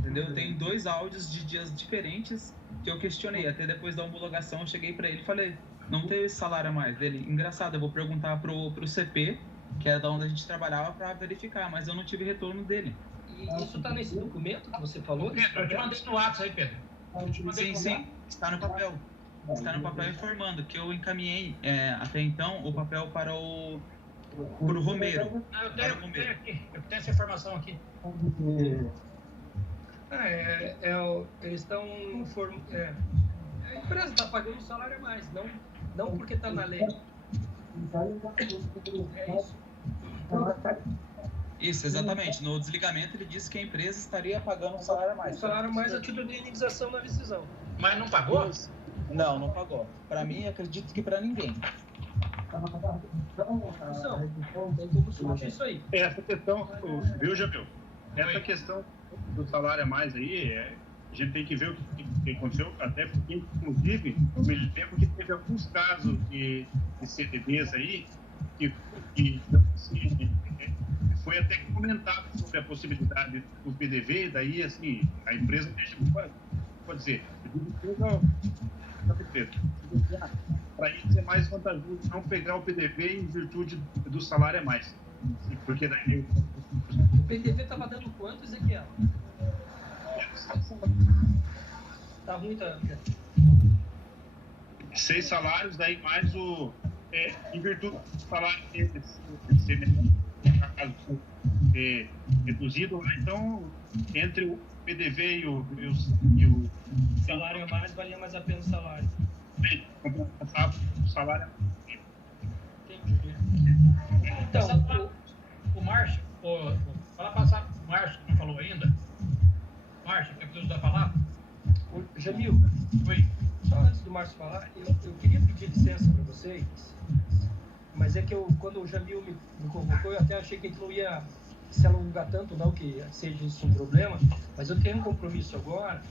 Entendeu? Tem 2 áudios de dias diferentes que eu questionei. Até depois da homologação eu cheguei para ele e falei, não tem esse salário a mais. Ele, engraçado, eu vou perguntar pro CP, que é da onde a gente trabalhava, para verificar, mas eu não tive retorno dele. E isso tá nesse documento que você falou? Pedro, eu te mandei no WhatsApp aí, Pedro. Sim, está no papel. Está no papel informando que eu encaminhei até então o papel para o Romero. Eu tenho essa informação aqui. Eles estão a empresa está pagando um salário a mais, não porque está na lei. É isso. Isso, exatamente. No desligamento ele disse que a empresa estaria pagando um salário a mais. Um salário a mais a título de indenização na rescisão. Mas não pagou? Não pagou. Para mim, acredito que para ninguém. Tem como discutir isso aí. Essa questão, viu, Jamil? Essa questão do salário a mais aí, a gente tem que ver o que aconteceu, até porque, inclusive, eu me lembro que teve alguns casos de CDBs aí, que foi até comentado sobre a possibilidade do PDV, daí, assim, a empresa pode dizer, para isso é mais vantajoso não pegar o PDV em virtude do salário a mais. Porque daí... O PDV estava dando quanto, Ezequiel? Tá ruim, tá? 6 salários, daí mais o... em virtude do salário ser reduzido lá, então, entre o PDV e o salário a mais, valia mais a pena o salário. Bem, compensava o salário. Entendi. Então, o Márcio, fala passar o Márcio, que não falou ainda. Márcio, quer precisar falar? Jamil. Oi. Só antes do Márcio falar, eu queria pedir licença para vocês mas é que quando o Jamil me convocou, eu até achei que ele não ia se alongar tanto, não que seja isso um problema, mas eu tenho um compromisso agora.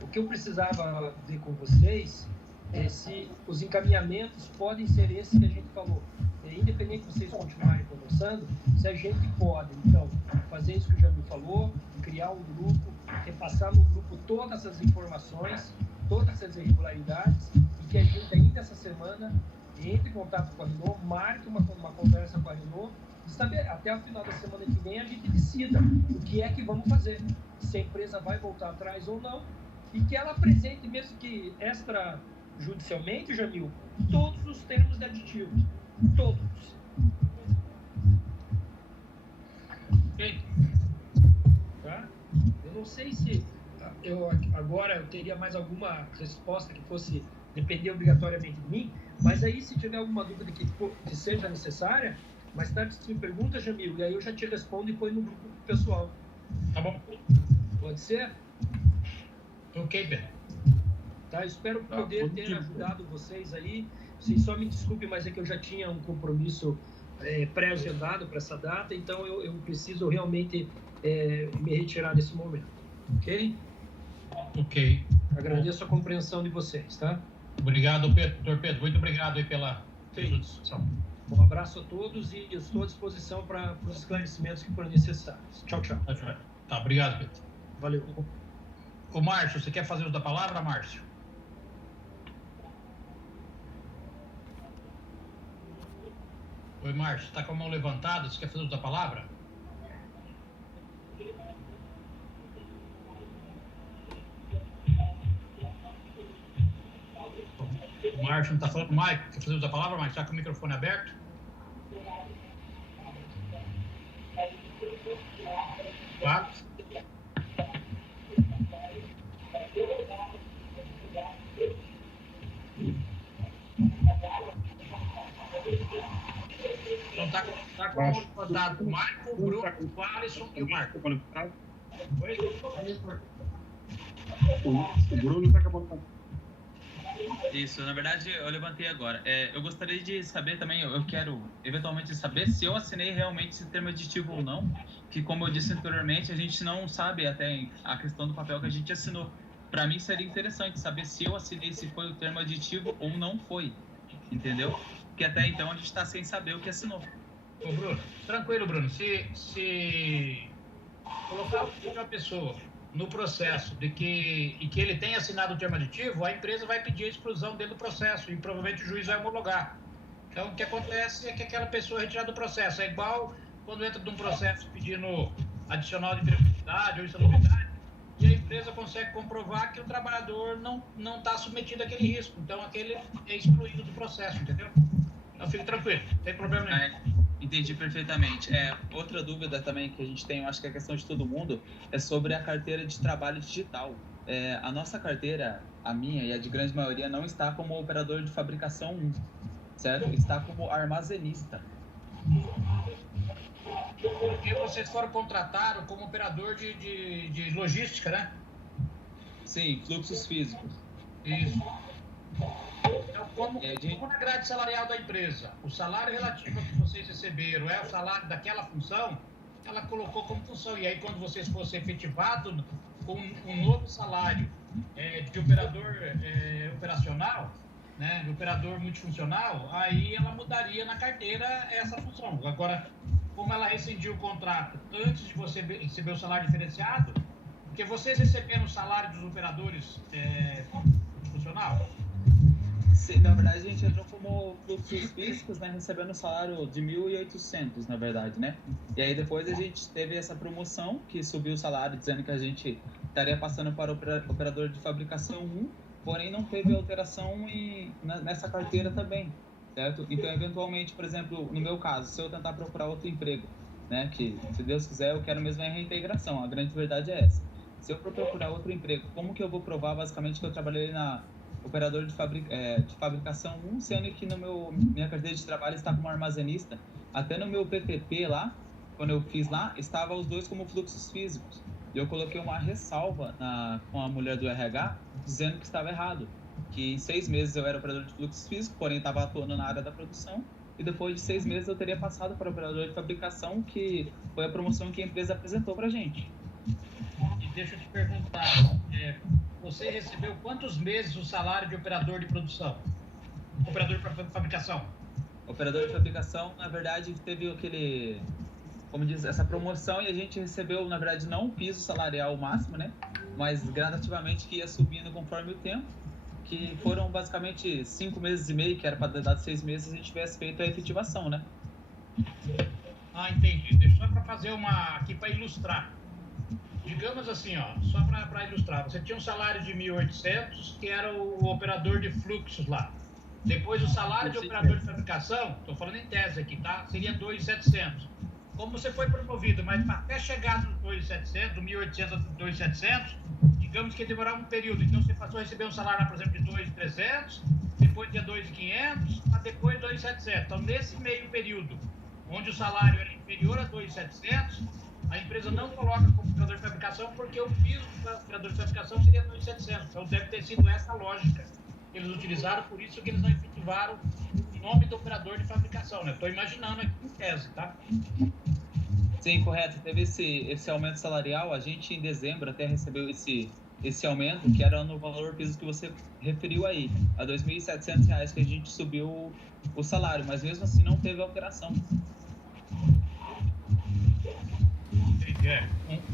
O que eu precisava ver com vocês é se os encaminhamentos podem ser esses que a gente falou. Independente de vocês continuarem conversando, se a gente pode, então, fazer isso que o Jamil falou, criar um grupo, repassar no grupo todas as informações, todas as irregularidades, e que a gente ainda essa semana entre em contato com a Renault, marque uma conversa com a Renault, e até o final da semana que vem a gente decida o que é que vamos fazer, se a empresa vai voltar atrás ou não, e que ela apresente, mesmo que extrajudicialmente, Jamil, todos os termos de aditivos. Todos. Tá? Eu não sei se agora eu teria mais alguma resposta que fosse depender obrigatoriamente de mim, mas aí se tiver alguma dúvida que seja necessária, mais tarde você me pergunta, Jamil, e aí eu já te respondo e põe no grupo pessoal. Tá bom? Pode ser? Ok, Ben. Tá, espero poder ter ajudado vocês aí. Vocês só me desculpem, mas é que eu já tinha um compromisso pré-agendado para essa data, então eu preciso realmente me retirar nesse momento. Ok? Ok. Agradeço a compreensão de vocês, tá? Obrigado, Dr. Pedro. Muito obrigado aí pela discussão. Um abraço a todos e estou à disposição para os esclarecimentos que forem necessários. Tchau, tchau. Tá, obrigado, Pedro. Valeu. O Márcio, você quer fazer uso da palavra, Márcio? Oi, Márcio, está com a mão levantada, você quer fazer uso da palavra? O Márcio não está falando, Mike, quer fazer uso da palavra, Mike? Está com o microfone aberto? Tá. Então tá com o contato o Marco, o Bruno, o Alisson e o Marco. Oi? O Bruno tá acabando. Isso, na verdade eu levantei agora. Eu gostaria de saber também, eu quero eventualmente saber se eu assinei realmente esse termo aditivo ou não, que como eu disse anteriormente, a gente não sabe até a questão do papel que a gente assinou. Para mim seria interessante saber se eu assinei, se foi o termo aditivo ou não foi, entendeu? Porque até então a gente está sem saber o que assinou. Ô Bruno, tranquilo, Bruno, se colocar uma pessoa no processo de que ele tenha assinado o termo aditivo, a empresa vai pedir a exclusão dele do processo e provavelmente o juiz vai homologar. Então, o que acontece é que aquela pessoa é retirada do processo. É igual quando entra num processo pedindo adicional de periculosidade ou insalubridade e a empresa consegue comprovar que o trabalhador não está submetido àquele risco. Então, aquele é excluído do processo, entendeu? Então, fique tranquilo, não tem problema nenhum. Entendi perfeitamente. Outra dúvida também que a gente tem, eu acho que é a questão de todo mundo, é sobre a carteira de trabalho digital. A nossa carteira, a minha e a de grande maioria, não está como operador de fabricação 1, certo? Está como armazenista. Porque vocês foram contratados como operador de logística, né? Sim, fluxos físicos. Isso. Então, como na grade salarial da empresa, o salário relativo que vocês receberam é o salário daquela função, ela colocou como função. E aí, quando vocês fossem efetivados com um novo salário de operador operacional, né, de operador multifuncional, aí ela mudaria na carteira essa função. Agora, como ela rescindiu o contrato antes de você receber o salário diferenciado, porque vocês receberam o salário dos operadores multifuncional? Sim, na verdade, a gente entrou como fluxos físicos, né, recebendo um salário de 1.800, na verdade, né? E aí depois a gente teve essa promoção, que subiu o salário, dizendo que a gente estaria passando para o operador de fabricação 1, porém não teve alteração nessa carteira também, certo? Então, eventualmente, por exemplo, no meu caso, se eu tentar procurar outro emprego, né, que, se Deus quiser, eu quero mesmo a reintegração, a grande verdade é essa. Se eu for procurar outro emprego, como que eu vou provar, basicamente, que eu trabalhei na operador de fabricação 1, sendo que minha carteira de trabalho está como armazenista. Até no meu PPP lá, quando eu fiz lá, estavam os dois como fluxos físicos. E eu coloquei uma ressalva com a mulher do RH, dizendo que estava errado. Que em 6 meses eu era operador de fluxos físicos, porém estava atuando na área da produção. e depois de 6 meses eu teria passado para o operador de fabricação, que foi a promoção que a empresa apresentou para a gente. E deixa eu te perguntar, você recebeu quantos meses o salário de operador de produção? Operador de fabricação? Operador de fabricação, na verdade, teve aquele, como diz, essa promoção, e a gente recebeu, na verdade, não o piso salarial máximo, né? Mas gradativamente que ia subindo conforme o tempo, que foram basicamente 5 meses e meio, que era para dar 6 meses, a gente tivesse feito a efetivação, né? Ah, entendi. Deixa só para fazer uma aqui para ilustrar. Digamos assim, ó, só para ilustrar, você tinha um salário de 1.800, que era o operador de fluxos lá. Depois o salário de operador de fabricação, estou falando em tese aqui, tá? Seria 2.700. Como você foi promovido, mas até chegar nos 2.700, do 1.800 a 2.700, digamos que ia demorar um período. Então você passou a receber um salário, por exemplo, de 2.300, depois de 2.500, a depois 2.700. Então nesse meio período, onde o salário era inferior a 2.700, a empresa não coloca como operador de fabricação, porque o piso do operador de fabricação seria 2.700. Então deve ter sido essa lógica que eles utilizaram, por isso que eles não efetivaram o nome do operador de fabricação, né? Estou imaginando aqui em tese, tá? Sim, correto. Teve esse aumento salarial, a gente em dezembro até recebeu esse aumento, que era no valor piso que você referiu aí, a R$ 2.700 que a gente subiu o salário, mas mesmo assim não teve alteração.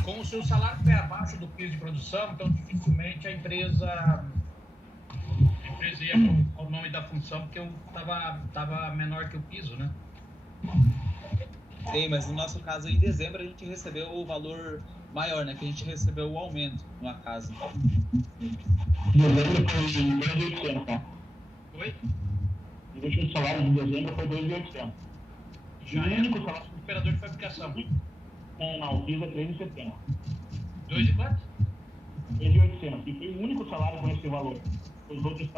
Com o seu salário foi abaixo do piso de produção, então dificilmente a empresa ia colocar o nome da função, porque estava menor que o piso, né? Sim, mas no nosso caso, em dezembro, a gente recebeu o valor maior, né? Que a gente recebeu o aumento, no acaso. Dezembro foi 2.800, tá? Oi? O último salário de dezembro foi 2.800. Já é o salário do operador de fabricação. Não, o piso é 3.70. 2 e quanto? 3.800. E foi o único salário com esse valor. Os outros,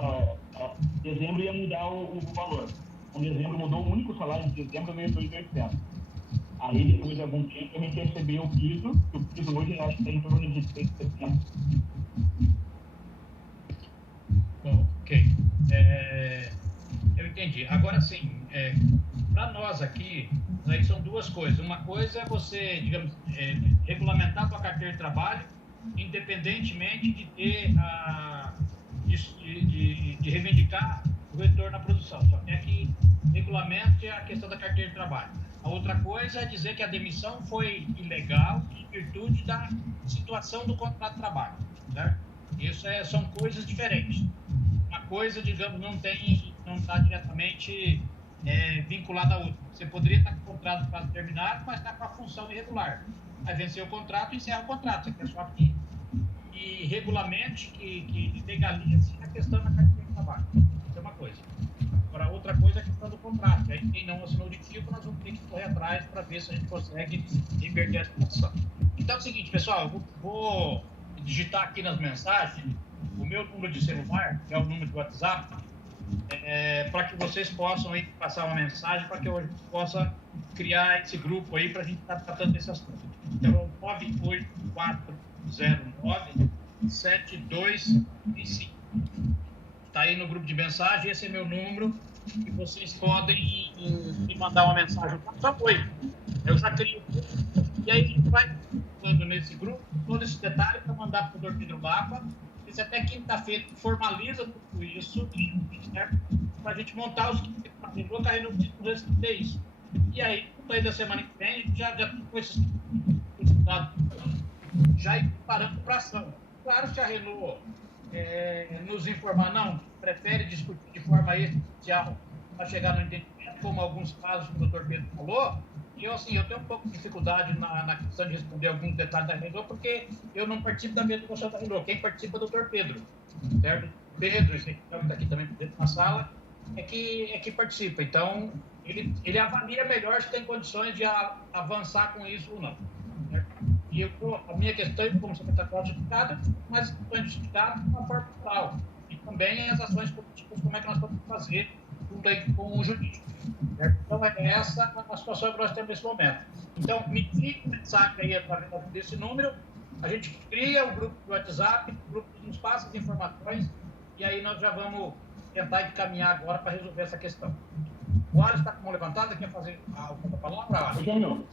dezembro ia mudar o valor. Em dezembro mudou, o único salário de dezembro veio 2.800. Aí, depois de algum tempo, a gente recebeu o piso, que o piso hoje eu acho que está em torno de 3.700. Bom, ok. Eu entendi. Agora sim, para nós aqui, aí são duas coisas. Uma coisa é você, digamos, regulamentar a sua carteira de trabalho, independentemente de ter de reivindicar o retorno à produção. Só que aqui regulamente a questão da carteira de trabalho. A outra coisa é dizer que a demissão foi ilegal em virtude da situação do contrato de trabalho, certo? Isso são coisas diferentes. Uma coisa, digamos, não está diretamente vinculada à outra. Você poderia estar com o contrato para terminado, mas está com a função irregular. Aí venceu o contrato e encerra o contrato. Você quer só que regulamente, que legalize a questão da carteira de trabalho. Isso é uma coisa. Agora, outra coisa é a questão do contrato. E aí, quem não assinou o aditivo, nós vamos ter que correr atrás para ver se a gente consegue inverter a situação. Então é o seguinte, pessoal, eu vou digitar aqui nas mensagens o meu número de celular, que é o número do WhatsApp, para que vocês possam aí passar uma mensagem para que eu possa criar esse grupo aí para a gente estar tratando desse assunto. Então, 98409-7235. Está aí no grupo de mensagem, esse é meu número, e vocês podem me mandar uma mensagem. Só foi. Eu já crio o grupo, e aí a gente vai falando nesse grupo, todo esse detalhe para mandar para o Dr. Pedro Lapa. Se até quinta-feira formaliza tudo isso, certo? Para a gente montar os que a Carreira precisa responder isso. E aí, no meio da semana que vem, a gente já com esses resultados já ir preparando para ação. Claro, se a Renault nos informar, não, prefere discutir de forma extrajudicial para chegar no entendimento, como alguns casos que o Dr. Pedro falou, e eu tenho um pouco de dificuldade na questão de responder alguns detalhes da Renault, porque eu não participo da mesma questão da Renault. Quem participa é o Dr. Pedro, certo? Pedro, esse que está aqui também dentro da sala, é que participa. Então, ele avalia melhor se tem condições de avançar com isso ou não. Certo? E a minha questão, como secretário justificado, mas ações justificadas de uma forma geral. E também as ações políticas, como é que nós podemos fazer com o jurídico. Certo? Então, é essa a situação que nós temos nesse momento. Então, me fique mensagem aí através desse número, a gente cria o grupo do WhatsApp, o grupo nos passa as informações, e aí nós já vamos tentar encaminhar agora para resolver essa questão. O Alisson está com a mão levantada, quer fazer a palavra, Alisson?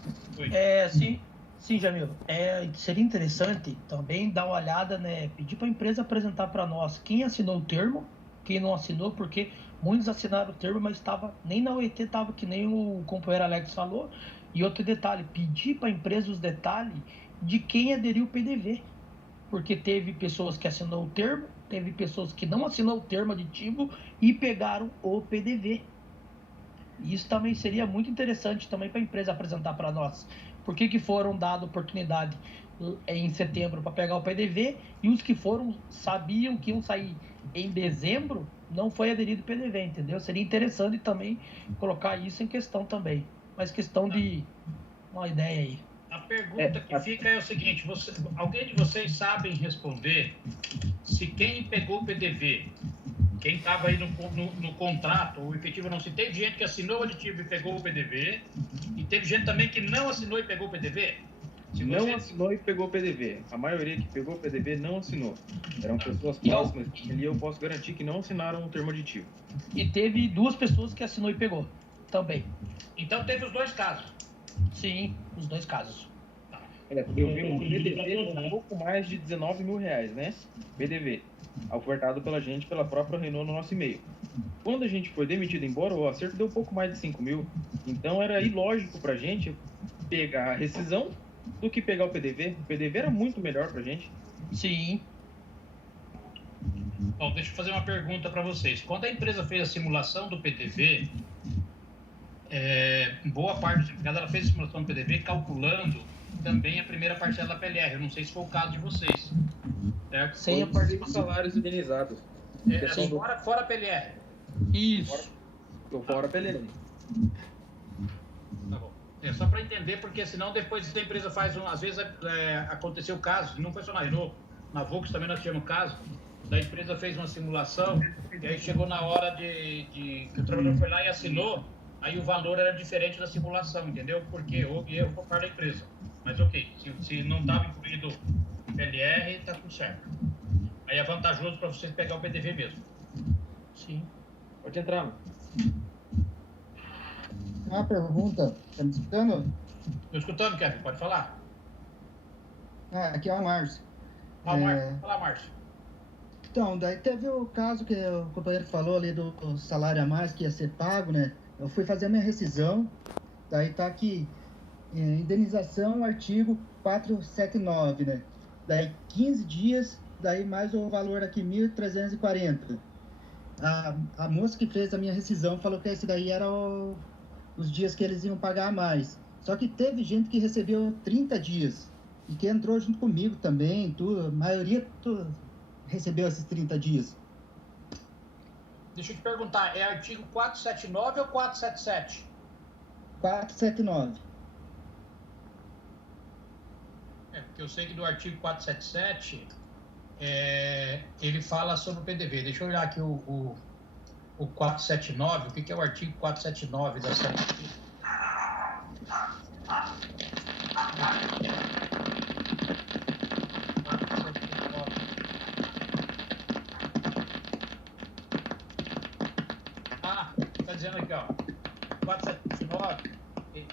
Sim, Jamil. Seria interessante também dar uma olhada, né? Pedir para a empresa apresentar para nós quem assinou o termo, quem não assinou, porque muitos assinaram o termo, mas nem na OET estava, que nem o companheiro Alex falou. E outro detalhe, pedir para a empresa os detalhes de quem aderiu o PDV. Porque teve pessoas que assinou o termo, teve pessoas que não assinou o termo aditivo e pegaram o PDV. Isso também seria muito interessante também para a empresa apresentar para nós. Por que foram dadas oportunidade em setembro para pegar o PDV e os que sabiam que iam sair em dezembro, não foi aderido o PDV, entendeu? Seria interessante também colocar isso em questão também. Mas questão de uma ideia aí. A pergunta que fica é o seguinte, alguém de vocês sabem responder se quem pegou o PDV, quem estava aí no contrato, o efetivo não se teve gente que assinou o aditivo e pegou o PDV, e teve gente também que não assinou e pegou o PDV? Não assinou e pegou o PDV. A maioria que pegou o PDV não assinou. Eram pessoas próximas, e eu posso garantir que não assinaram o termo aditivo. E teve 2 pessoas que assinou e pegou também. Então teve os 2 casos? Sim, os 2 casos. Eu vi um PDV um pouco mais de R$19 mil, né? PDV. Ofertado pela gente, pela própria Renault no nosso e-mail. Quando a gente foi demitido embora, o acerto deu um pouco mais de 5 mil. Então era ilógico pra gente pegar a rescisão do que pegar o PDV. O PDV era muito melhor pra gente. Sim. Bom, deixa eu fazer uma pergunta para vocês. Quando a empresa fez a simulação do PDV, boa parte, ela fez a simulação do PDV calculando também a primeira parcela da PLR. Eu não sei se foi o caso de vocês. Certo? Sem a parte dos salários indenizados. Fora a PLR. Isso. Fora a PLR. Tá bom. Só para entender, porque senão depois a empresa faz às vezes aconteceu o caso, não foi só na Renault, na Volks também nós tivemos caso, da empresa fez uma simulação, e aí chegou na hora que o trabalhador foi lá e assinou, aí o valor era diferente da simulação, entendeu? Porque houve erro por parte da empresa. Mas ok, se não estava incluído PLR, está tudo certo. Aí é vantajoso para vocês pegar o PDV mesmo. Sim. Pode entrar, mano. Uma pergunta, tá me escutando? Estou escutando, Kevin, pode falar. Aqui é o Márcio. Fala, Márcio. Então, daí teve o caso que o companheiro falou ali do salário a mais que ia ser pago, né? Eu fui fazer a minha rescisão, daí tá aqui, indenização, artigo 479, né? Daí 15 dias, daí mais o valor aqui, 1.340. A moça que fez a minha rescisão falou que esse daí era os dias que eles iam pagar a mais. Só que teve gente que recebeu 30 dias e que entrou junto comigo também, tudo, a maioria recebeu esses 30 dias. Deixa eu te perguntar, é artigo 479 ou 477? 479. Porque eu sei que do artigo 477, ele fala sobre o PDV. Deixa eu olhar aqui o 479, o que é o artigo 479 da CLT? Está dizendo aqui, ó, 479, ele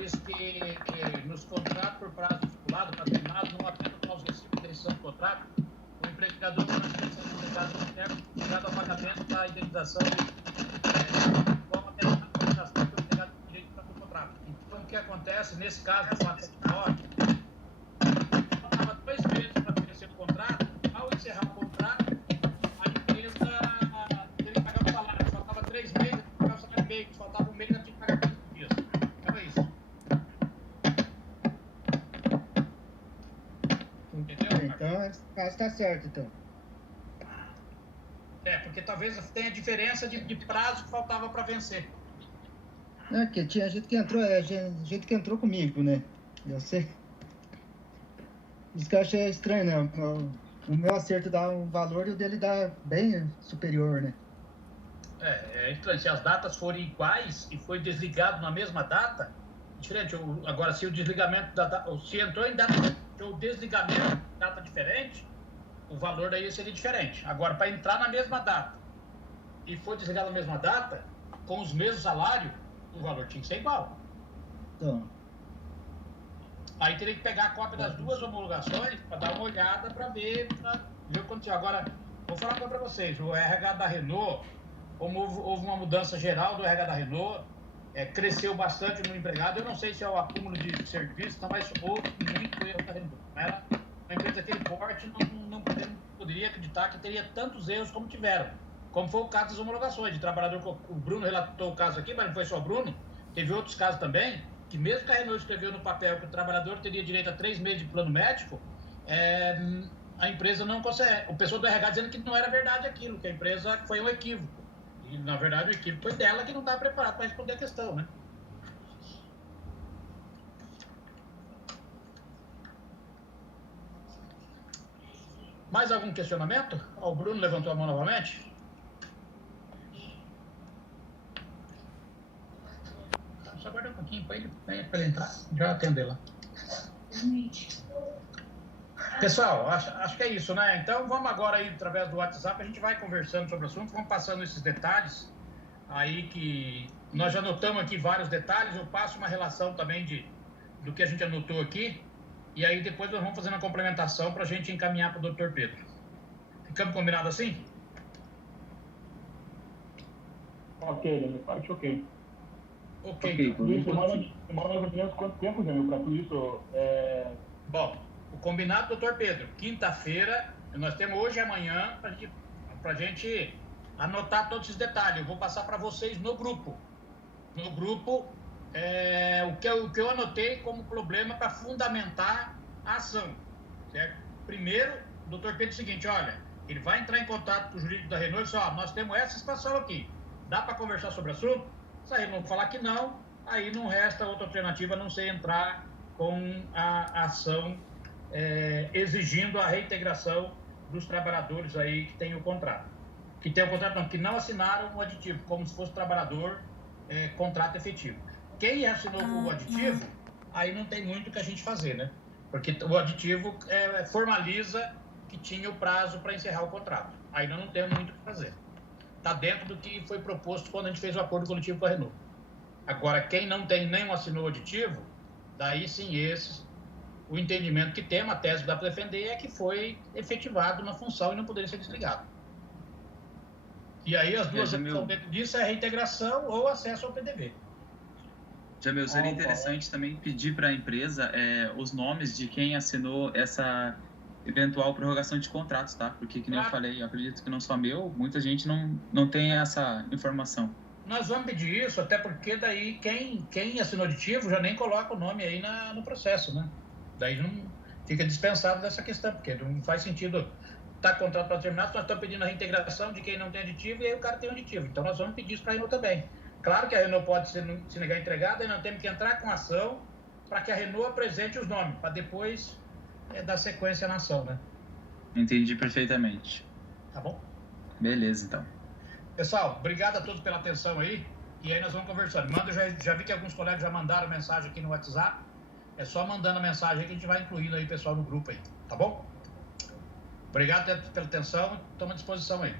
diz que nos contratos por prazo estipulado, patrocinado, não apenas aos recibos de rescisão do contrato, o empregador não é obrigado ao pagamento da indenização igual a indenização que o empregado tem direito para o contrato. Então, o que acontece nesse caso do 479, faltava 2 meses para vencer o contrato, ao encerrar o contrato, a empresa teve que pagar o salário, faltava 3 meses, pagar o salário meio, faltava 1 mês, ela tinha que pagar 15 dias. Então é isso. Entendeu? Então, esse caso está certo, então. Porque talvez tenha diferença de prazo que faltava para vencer. Que tinha gente que entrou, gente que entrou comigo, né? Eu sei. Isso que eu achei estranho, né? O meu acerto dá um valor e o dele dá bem superior, né? É estranho. Se as datas forem iguais e foi desligado na mesma data, diferente. Agora, se o desligamento se entrou em data ou desligamento em data diferente, o valor daí seria diferente. Agora, para entrar na mesma data e for desligado na mesma data, com os mesmos salários, o valor tinha que ser igual. Então, Aí teria que pegar a cópia das duas homologações para dar uma olhada para ver o que aconteceu. Agora, vou falar uma coisa para vocês. O RH da Renault, como houve uma mudança geral do RH da Renault, cresceu bastante no empregado. Eu não sei se é o acúmulo de serviço, mas houve muito erro da Renault. Era uma empresa daquele porte, não poderia acreditar que teria tantos erros como tiveram. Como foi o caso das homologações de trabalhador. O Bruno relatou o caso aqui, mas não foi só o Bruno. Teve outros casos também, que mesmo que a Renault escreveu no papel que o trabalhador teria direito a 3 meses de plano médico, a empresa não consegue. O pessoal do RH dizendo que não era verdade aquilo, que a empresa foi um equívoco. E, na verdade, o equívoco foi dela que não estava preparada para responder a questão, né? Mais algum questionamento? O Bruno levantou a mão novamente. Só aguardar um pouquinho para ele entrar. Já atender lá. Pessoal, acho que é isso, né? Então vamos agora aí, através do WhatsApp, a gente vai conversando sobre o assunto, vamos passando esses detalhes aí que nós já anotamos aqui vários detalhes, eu passo uma relação também do que a gente anotou aqui, e aí depois nós vamos fazendo a complementação para a gente encaminhar para o Dr. Pedro. Ficamos combinados assim? Ok, da minha parte, ok. Ok. Semana mais ou menos quanto tempo, Jamil, para tudo isso? Bom, o combinado, doutor Pedro, quinta-feira, nós temos hoje e amanhã para a gente anotar todos esses detalhes. Eu vou passar para vocês no grupo. No grupo, o que eu anotei como problema para fundamentar a ação. Certo? Primeiro, o doutor Pedro, é o seguinte, olha, ele vai entrar em contato com o jurídico da Renault e diz, nós temos essa situação aqui. Dá para conversar sobre o assunto? Se a Renault falar que não, aí não resta outra alternativa a não ser entrar com a ação exigindo a reintegração dos trabalhadores aí que têm o contrato. Que tem o contrato não, que não assinaram o aditivo, como se fosse trabalhador contrato efetivo. Quem assinou o aditivo, aí não tem muito o que a gente fazer, né? Porque o aditivo formaliza que tinha o prazo para encerrar o contrato. Aí nós não temos muito o que fazer. Está dentro do que foi proposto quando a gente fez o acordo coletivo com a Renault. Agora, quem não tem nem assinou o aditivo, daí sim o entendimento que tem, a tese que dá para defender é que foi efetivado na função e não poderia ser desligado. E aí as duas opções dentro disso é reintegração ou acesso ao PDV. Jamil, seria interessante também pedir para a empresa os nomes de quem assinou essa eventual prorrogação de contratos, tá? Porque, que nem eu falei, eu acredito que não só meu, muita gente não tem essa informação. Nós vamos pedir isso, até porque daí quem assinou aditivo já nem coloca o nome aí no processo, né? Daí não fica dispensado dessa questão, porque não faz sentido estar contrato para terminar, nós estamos pedindo a reintegração de quem não tem aditivo e aí o cara tem um aditivo. Então nós vamos pedir isso para a Renault também. Claro que a Renault pode se negar a entregar, daí nós temos que entrar com ação para que a Renault apresente os nomes, para depois dar sequência na ação, né? Entendi perfeitamente. Tá bom? Beleza, então. Pessoal, obrigado a todos pela atenção aí, e aí nós vamos conversando. Já vi que alguns colegas já mandaram mensagem aqui no WhatsApp, é só mandando a mensagem aí que a gente vai incluindo aí o pessoal no grupo aí, tá bom? Obrigado pela atenção, estamos à disposição aí.